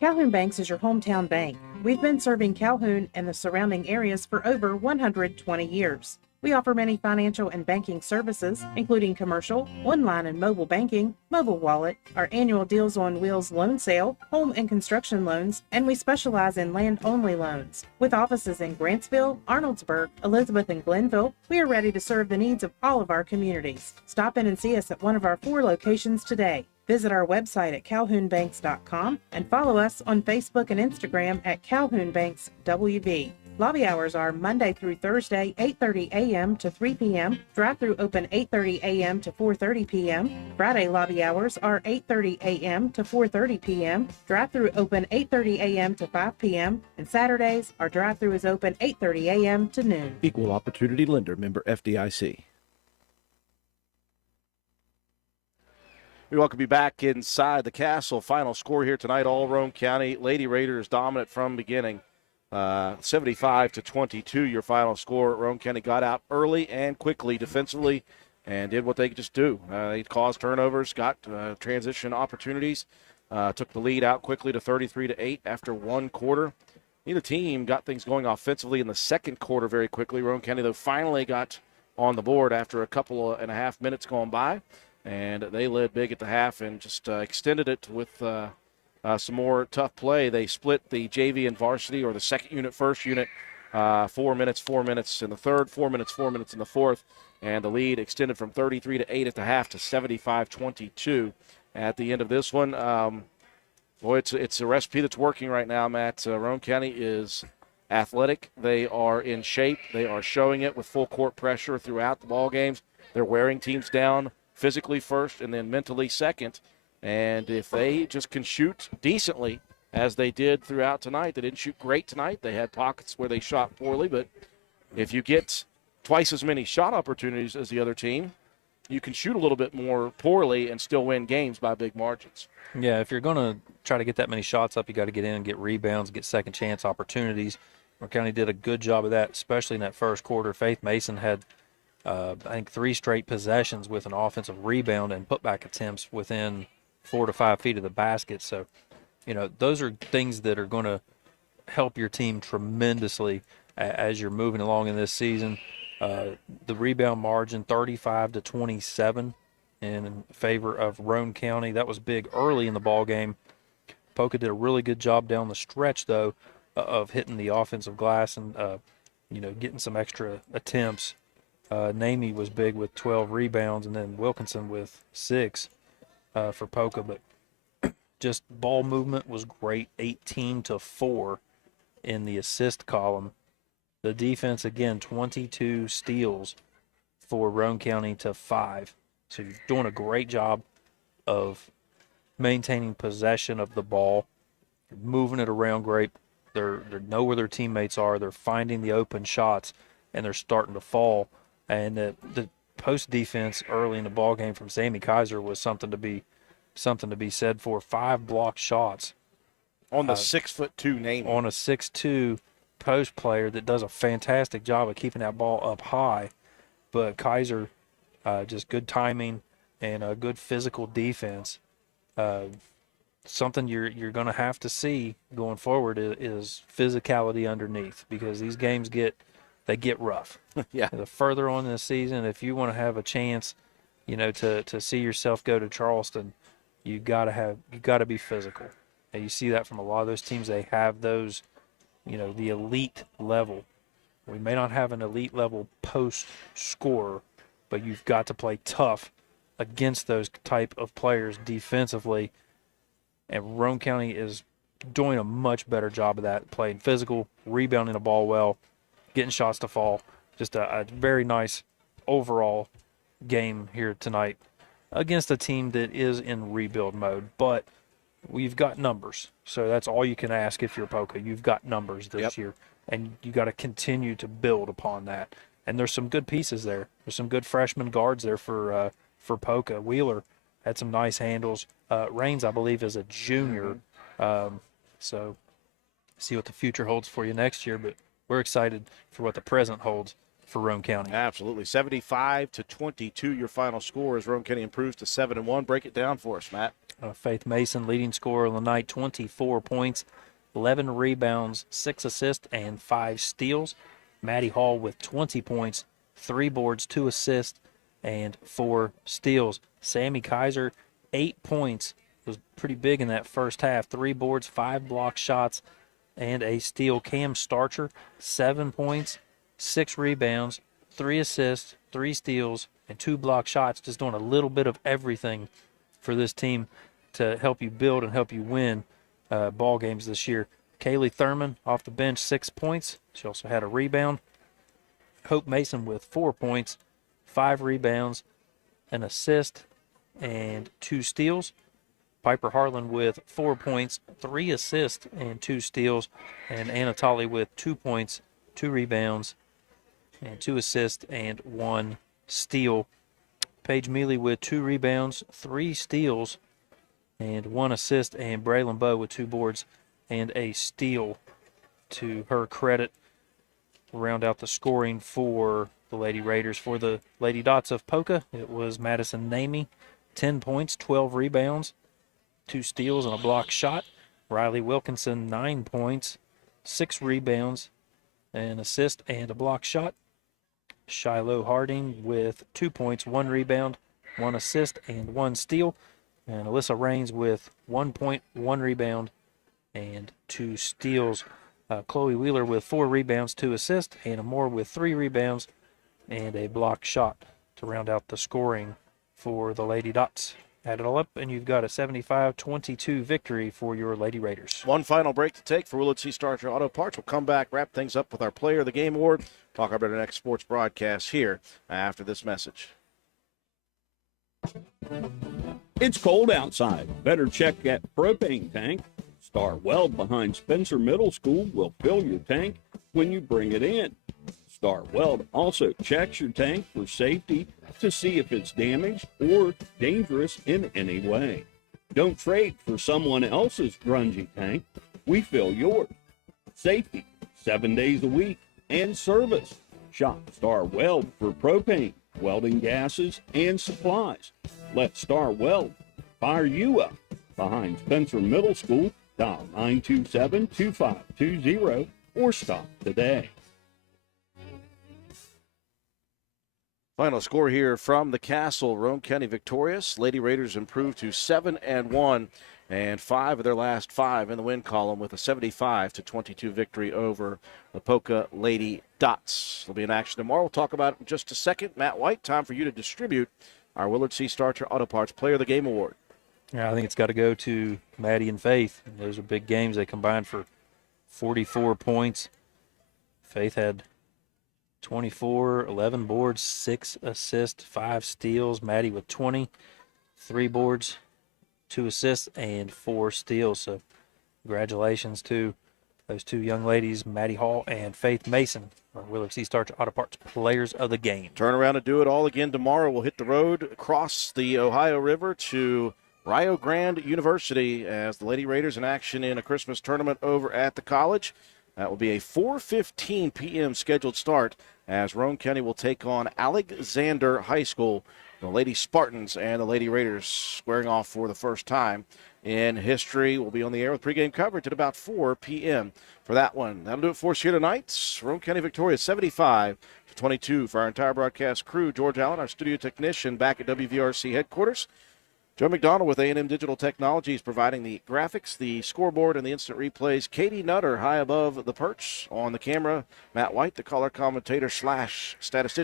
Calhoun Banks is your hometown bank. We've been serving Calhoun and the surrounding areas for over 120 years. We offer many financial and banking services, including commercial, online and mobile banking, mobile wallet, our annual Deals on Wheels loan sale, home and construction loans, and we specialize in land-only loans. With offices in Grantsville, Arnoldsburg, Elizabeth, and Glenville, we are ready to serve the needs of all of our communities. Stop in and see us at one of our 4 locations today. Visit our website at calhounbanks.com and follow us on Facebook and Instagram at Calhoun Banks WV. Lobby hours are Monday through Thursday, 8:30 a.m. to 3 p.m. Drive-through open 8:30 a.m. to 4:30 p.m. Friday lobby hours are 8:30 a.m. to 4:30 p.m. Drive-through open 8:30 a.m. to 5 p.m. And Saturdays, our drive-through is open 8:30 a.m. to noon. Equal Opportunity Lender, member FDIC. We welcome you back inside the castle. Final score here tonight, all Roane County. Lady Raiders dominant from beginning. 75-22, your final score. Roane County got out early and quickly defensively and did what they could just do. They caused turnovers, got transition opportunities, took the lead out quickly to 33-8 after one quarter. Neither team got things going offensively in the second quarter very quickly. Roane County, though, finally got on the board after a couple and a half minutes going by, and they led big at the half and just extended it with some more tough play. They split the JV and varsity, or the second unit, first unit, 4 minutes in the third, 4 minutes in the fourth, and the lead extended from 33-8 at the half to 75-22 at the end of this one. Boy, it's a recipe that's working right now, Matt. Roane County is athletic. They are in shape. They are showing it with full court pressure throughout the ball games. They're wearing teams down physically first and then mentally second. And if they just can shoot decently, as they did throughout tonight, they didn't shoot great tonight. They had pockets where they shot poorly, but if you get twice as many shot opportunities as the other team, you can shoot a little bit more poorly and still win games by big margins. Yeah, if you're going to try to get that many shots up, you got to get in and get rebounds, get second chance opportunities. Roane County did a good job of that, especially in that first quarter. Faith Mason had, I think, 3 straight possessions with an offensive rebound and putback attempts within 4 to 5 feet of the basket. So, you know, those are things that are going to help your team tremendously as you're moving along in this season. The rebound margin, 35-27 in favor of Roane County. That was big early in the ball game. Poca did a really good job down the stretch, though, of hitting the offensive glass and, you know, getting some extra attempts. Namey was big with 12 rebounds, and then Wilkinson with 6. For Poca, but just ball movement was great, 18-4 in the assist column. The defense, again, 22 steals for Roane County to 5. So you're doing a great job of maintaining possession of the ball, moving it around great. They know where their teammates are. They're finding the open shots, and they're starting to fall. And the post defense early in the ball game from Sammy Kaiser was something to be said for. 5 blocked shots on the 6'2" name. On a 6'2" post player that does a fantastic job of keeping that ball up high. But Kaiser, just good timing and a good physical defense. Something you're going to have to see going forward is physicality underneath, because these games get rough. Yeah. The further on in the season, if you want to have a chance, to see yourself go to Charleston, you got to be physical. And you see that from a lot of those teams. They have those, the elite level. We may not have an elite level post scorer, but you've got to play tough against those type of players defensively. And Roane County is doing a much better job of that, playing physical, rebounding the ball well, getting shots to fall. Just a very nice overall game here tonight against a team that is in rebuild mode. But we've got numbers, so that's all you can ask if you're Poca. You've got numbers this year, and you got to continue to build upon that. And there's some good pieces there. There's some good freshman guards there for Poca. Wheeler had some nice handles. Raines, I believe, is a junior. So see what the future holds for you next year, but we're excited for what the present holds for Roane County. Absolutely. 75-22 your final score as Roane County improves to 7-1. Break it down for us, Matt. Faith Mason, leading scorer of the night, 24 points, 11 rebounds, 6 assists, and 5 steals. Maddie Hall with 20 points, 3 boards, 2 assists, and 4 steals. Sammy Kaiser, 8 points, was pretty big in that first half. 3 boards, 5 block shots, and a steal. Cam Starcher, 7 points, 6 rebounds, 3 assists, 3 steals, and 2 block shots. Just doing a little bit of everything for this team to help you build and help you win ball games this year. Kaylee Thurman off the bench, 6 points. She also had a rebound. Hope Mason with 4 points, 5 rebounds, an assist, and 2 steals. Piper Harlan with 4 points, 3 assists, and 2 steals. And Anatoly with 2 points, 2 rebounds, and 2 assists, and 1 steal. Paige Mealy with 2 rebounds, 3 steals, and 1 assist. And Braylon Bowe with 2 boards and a steal to her credit. Round out the scoring for the Lady Raiders. For the Lady Dots of Poca, it was Madison Namey, 10 points, 12 rebounds, 2 steals, and a block shot. Riley Wilkinson, 9 points, 6 rebounds, an assist, and a block shot. Shiloh Harding with 2 points, 1 rebound, 1 assist, and 1 steal. And Alyssa Raines with 1 point, 1 rebound, and 2 steals. Chloe Wheeler with 4 rebounds, 2 assists. Hannah Moore with 3 rebounds and a block shot to round out the scoring for the Lady Dots. Add it all up, and you've got a 75-22 victory for your Lady Raiders. One final break to take for Willard C. Starcher Auto Parts. We'll come back, wrap things up with our Player of the Game Award, talk about our next sports broadcast here after this message. It's cold outside. Better check that propane tank. Star Weld behind Spencer Middle School will fill your tank when you bring it in. Star Weld also checks your tank for safety to see if it's damaged or dangerous in any way. Don't trade for someone else's grungy tank. We fill yours. Safety, 7 days a week, and service. Shop Star Weld for propane, welding gases, and supplies. Let Star Weld fire you up. Behind Spencer Middle School, dial 927-2520 or stop today. Final score here from the Castle. Roane County victorious. Lady Raiders improved to 7-1 and 5 of their last 5 in the win column with a 75-22 victory over the Poca Lady Dots. They'll be in action tomorrow. We'll talk about it in just a second. Matt White, time for you to distribute our Willard C. Starcher Auto Parts Player of the Game Award. Yeah, I think it's got to go to Maddie and Faith. Those are big games. They combined for 44 points. Faith had 24, 11 boards, 6 assists, 5 steals. Maddie with 20, 3 boards, 2 assists, and 4 steals. So congratulations to those 2 young ladies, Maddie Hall and Faith Mason, our Willard C. Starcher Auto Parts Players of the Game. Turn around and do it all again tomorrow. We'll hit the road across the Ohio River to Rio Grande University as the Lady Raiders in action in a Christmas tournament over at the college. That will be a 4:15 p.m. scheduled start as Roane County will take on Alexander High School. The Lady Spartans and the Lady Raiders squaring off for the first time in history. We'll be on the air with pregame coverage at about 4 p.m. for that one. That'll do it for us here tonight. Roane County victorious 75-22 for our entire broadcast crew. George Allen, our studio technician, back at WVRC headquarters. Joe McDonald with A&M Digital Technologies providing the graphics, the scoreboard, and the instant replays. Katie Nutter high above the perch on the camera. Matt White, the color commentator / statistician.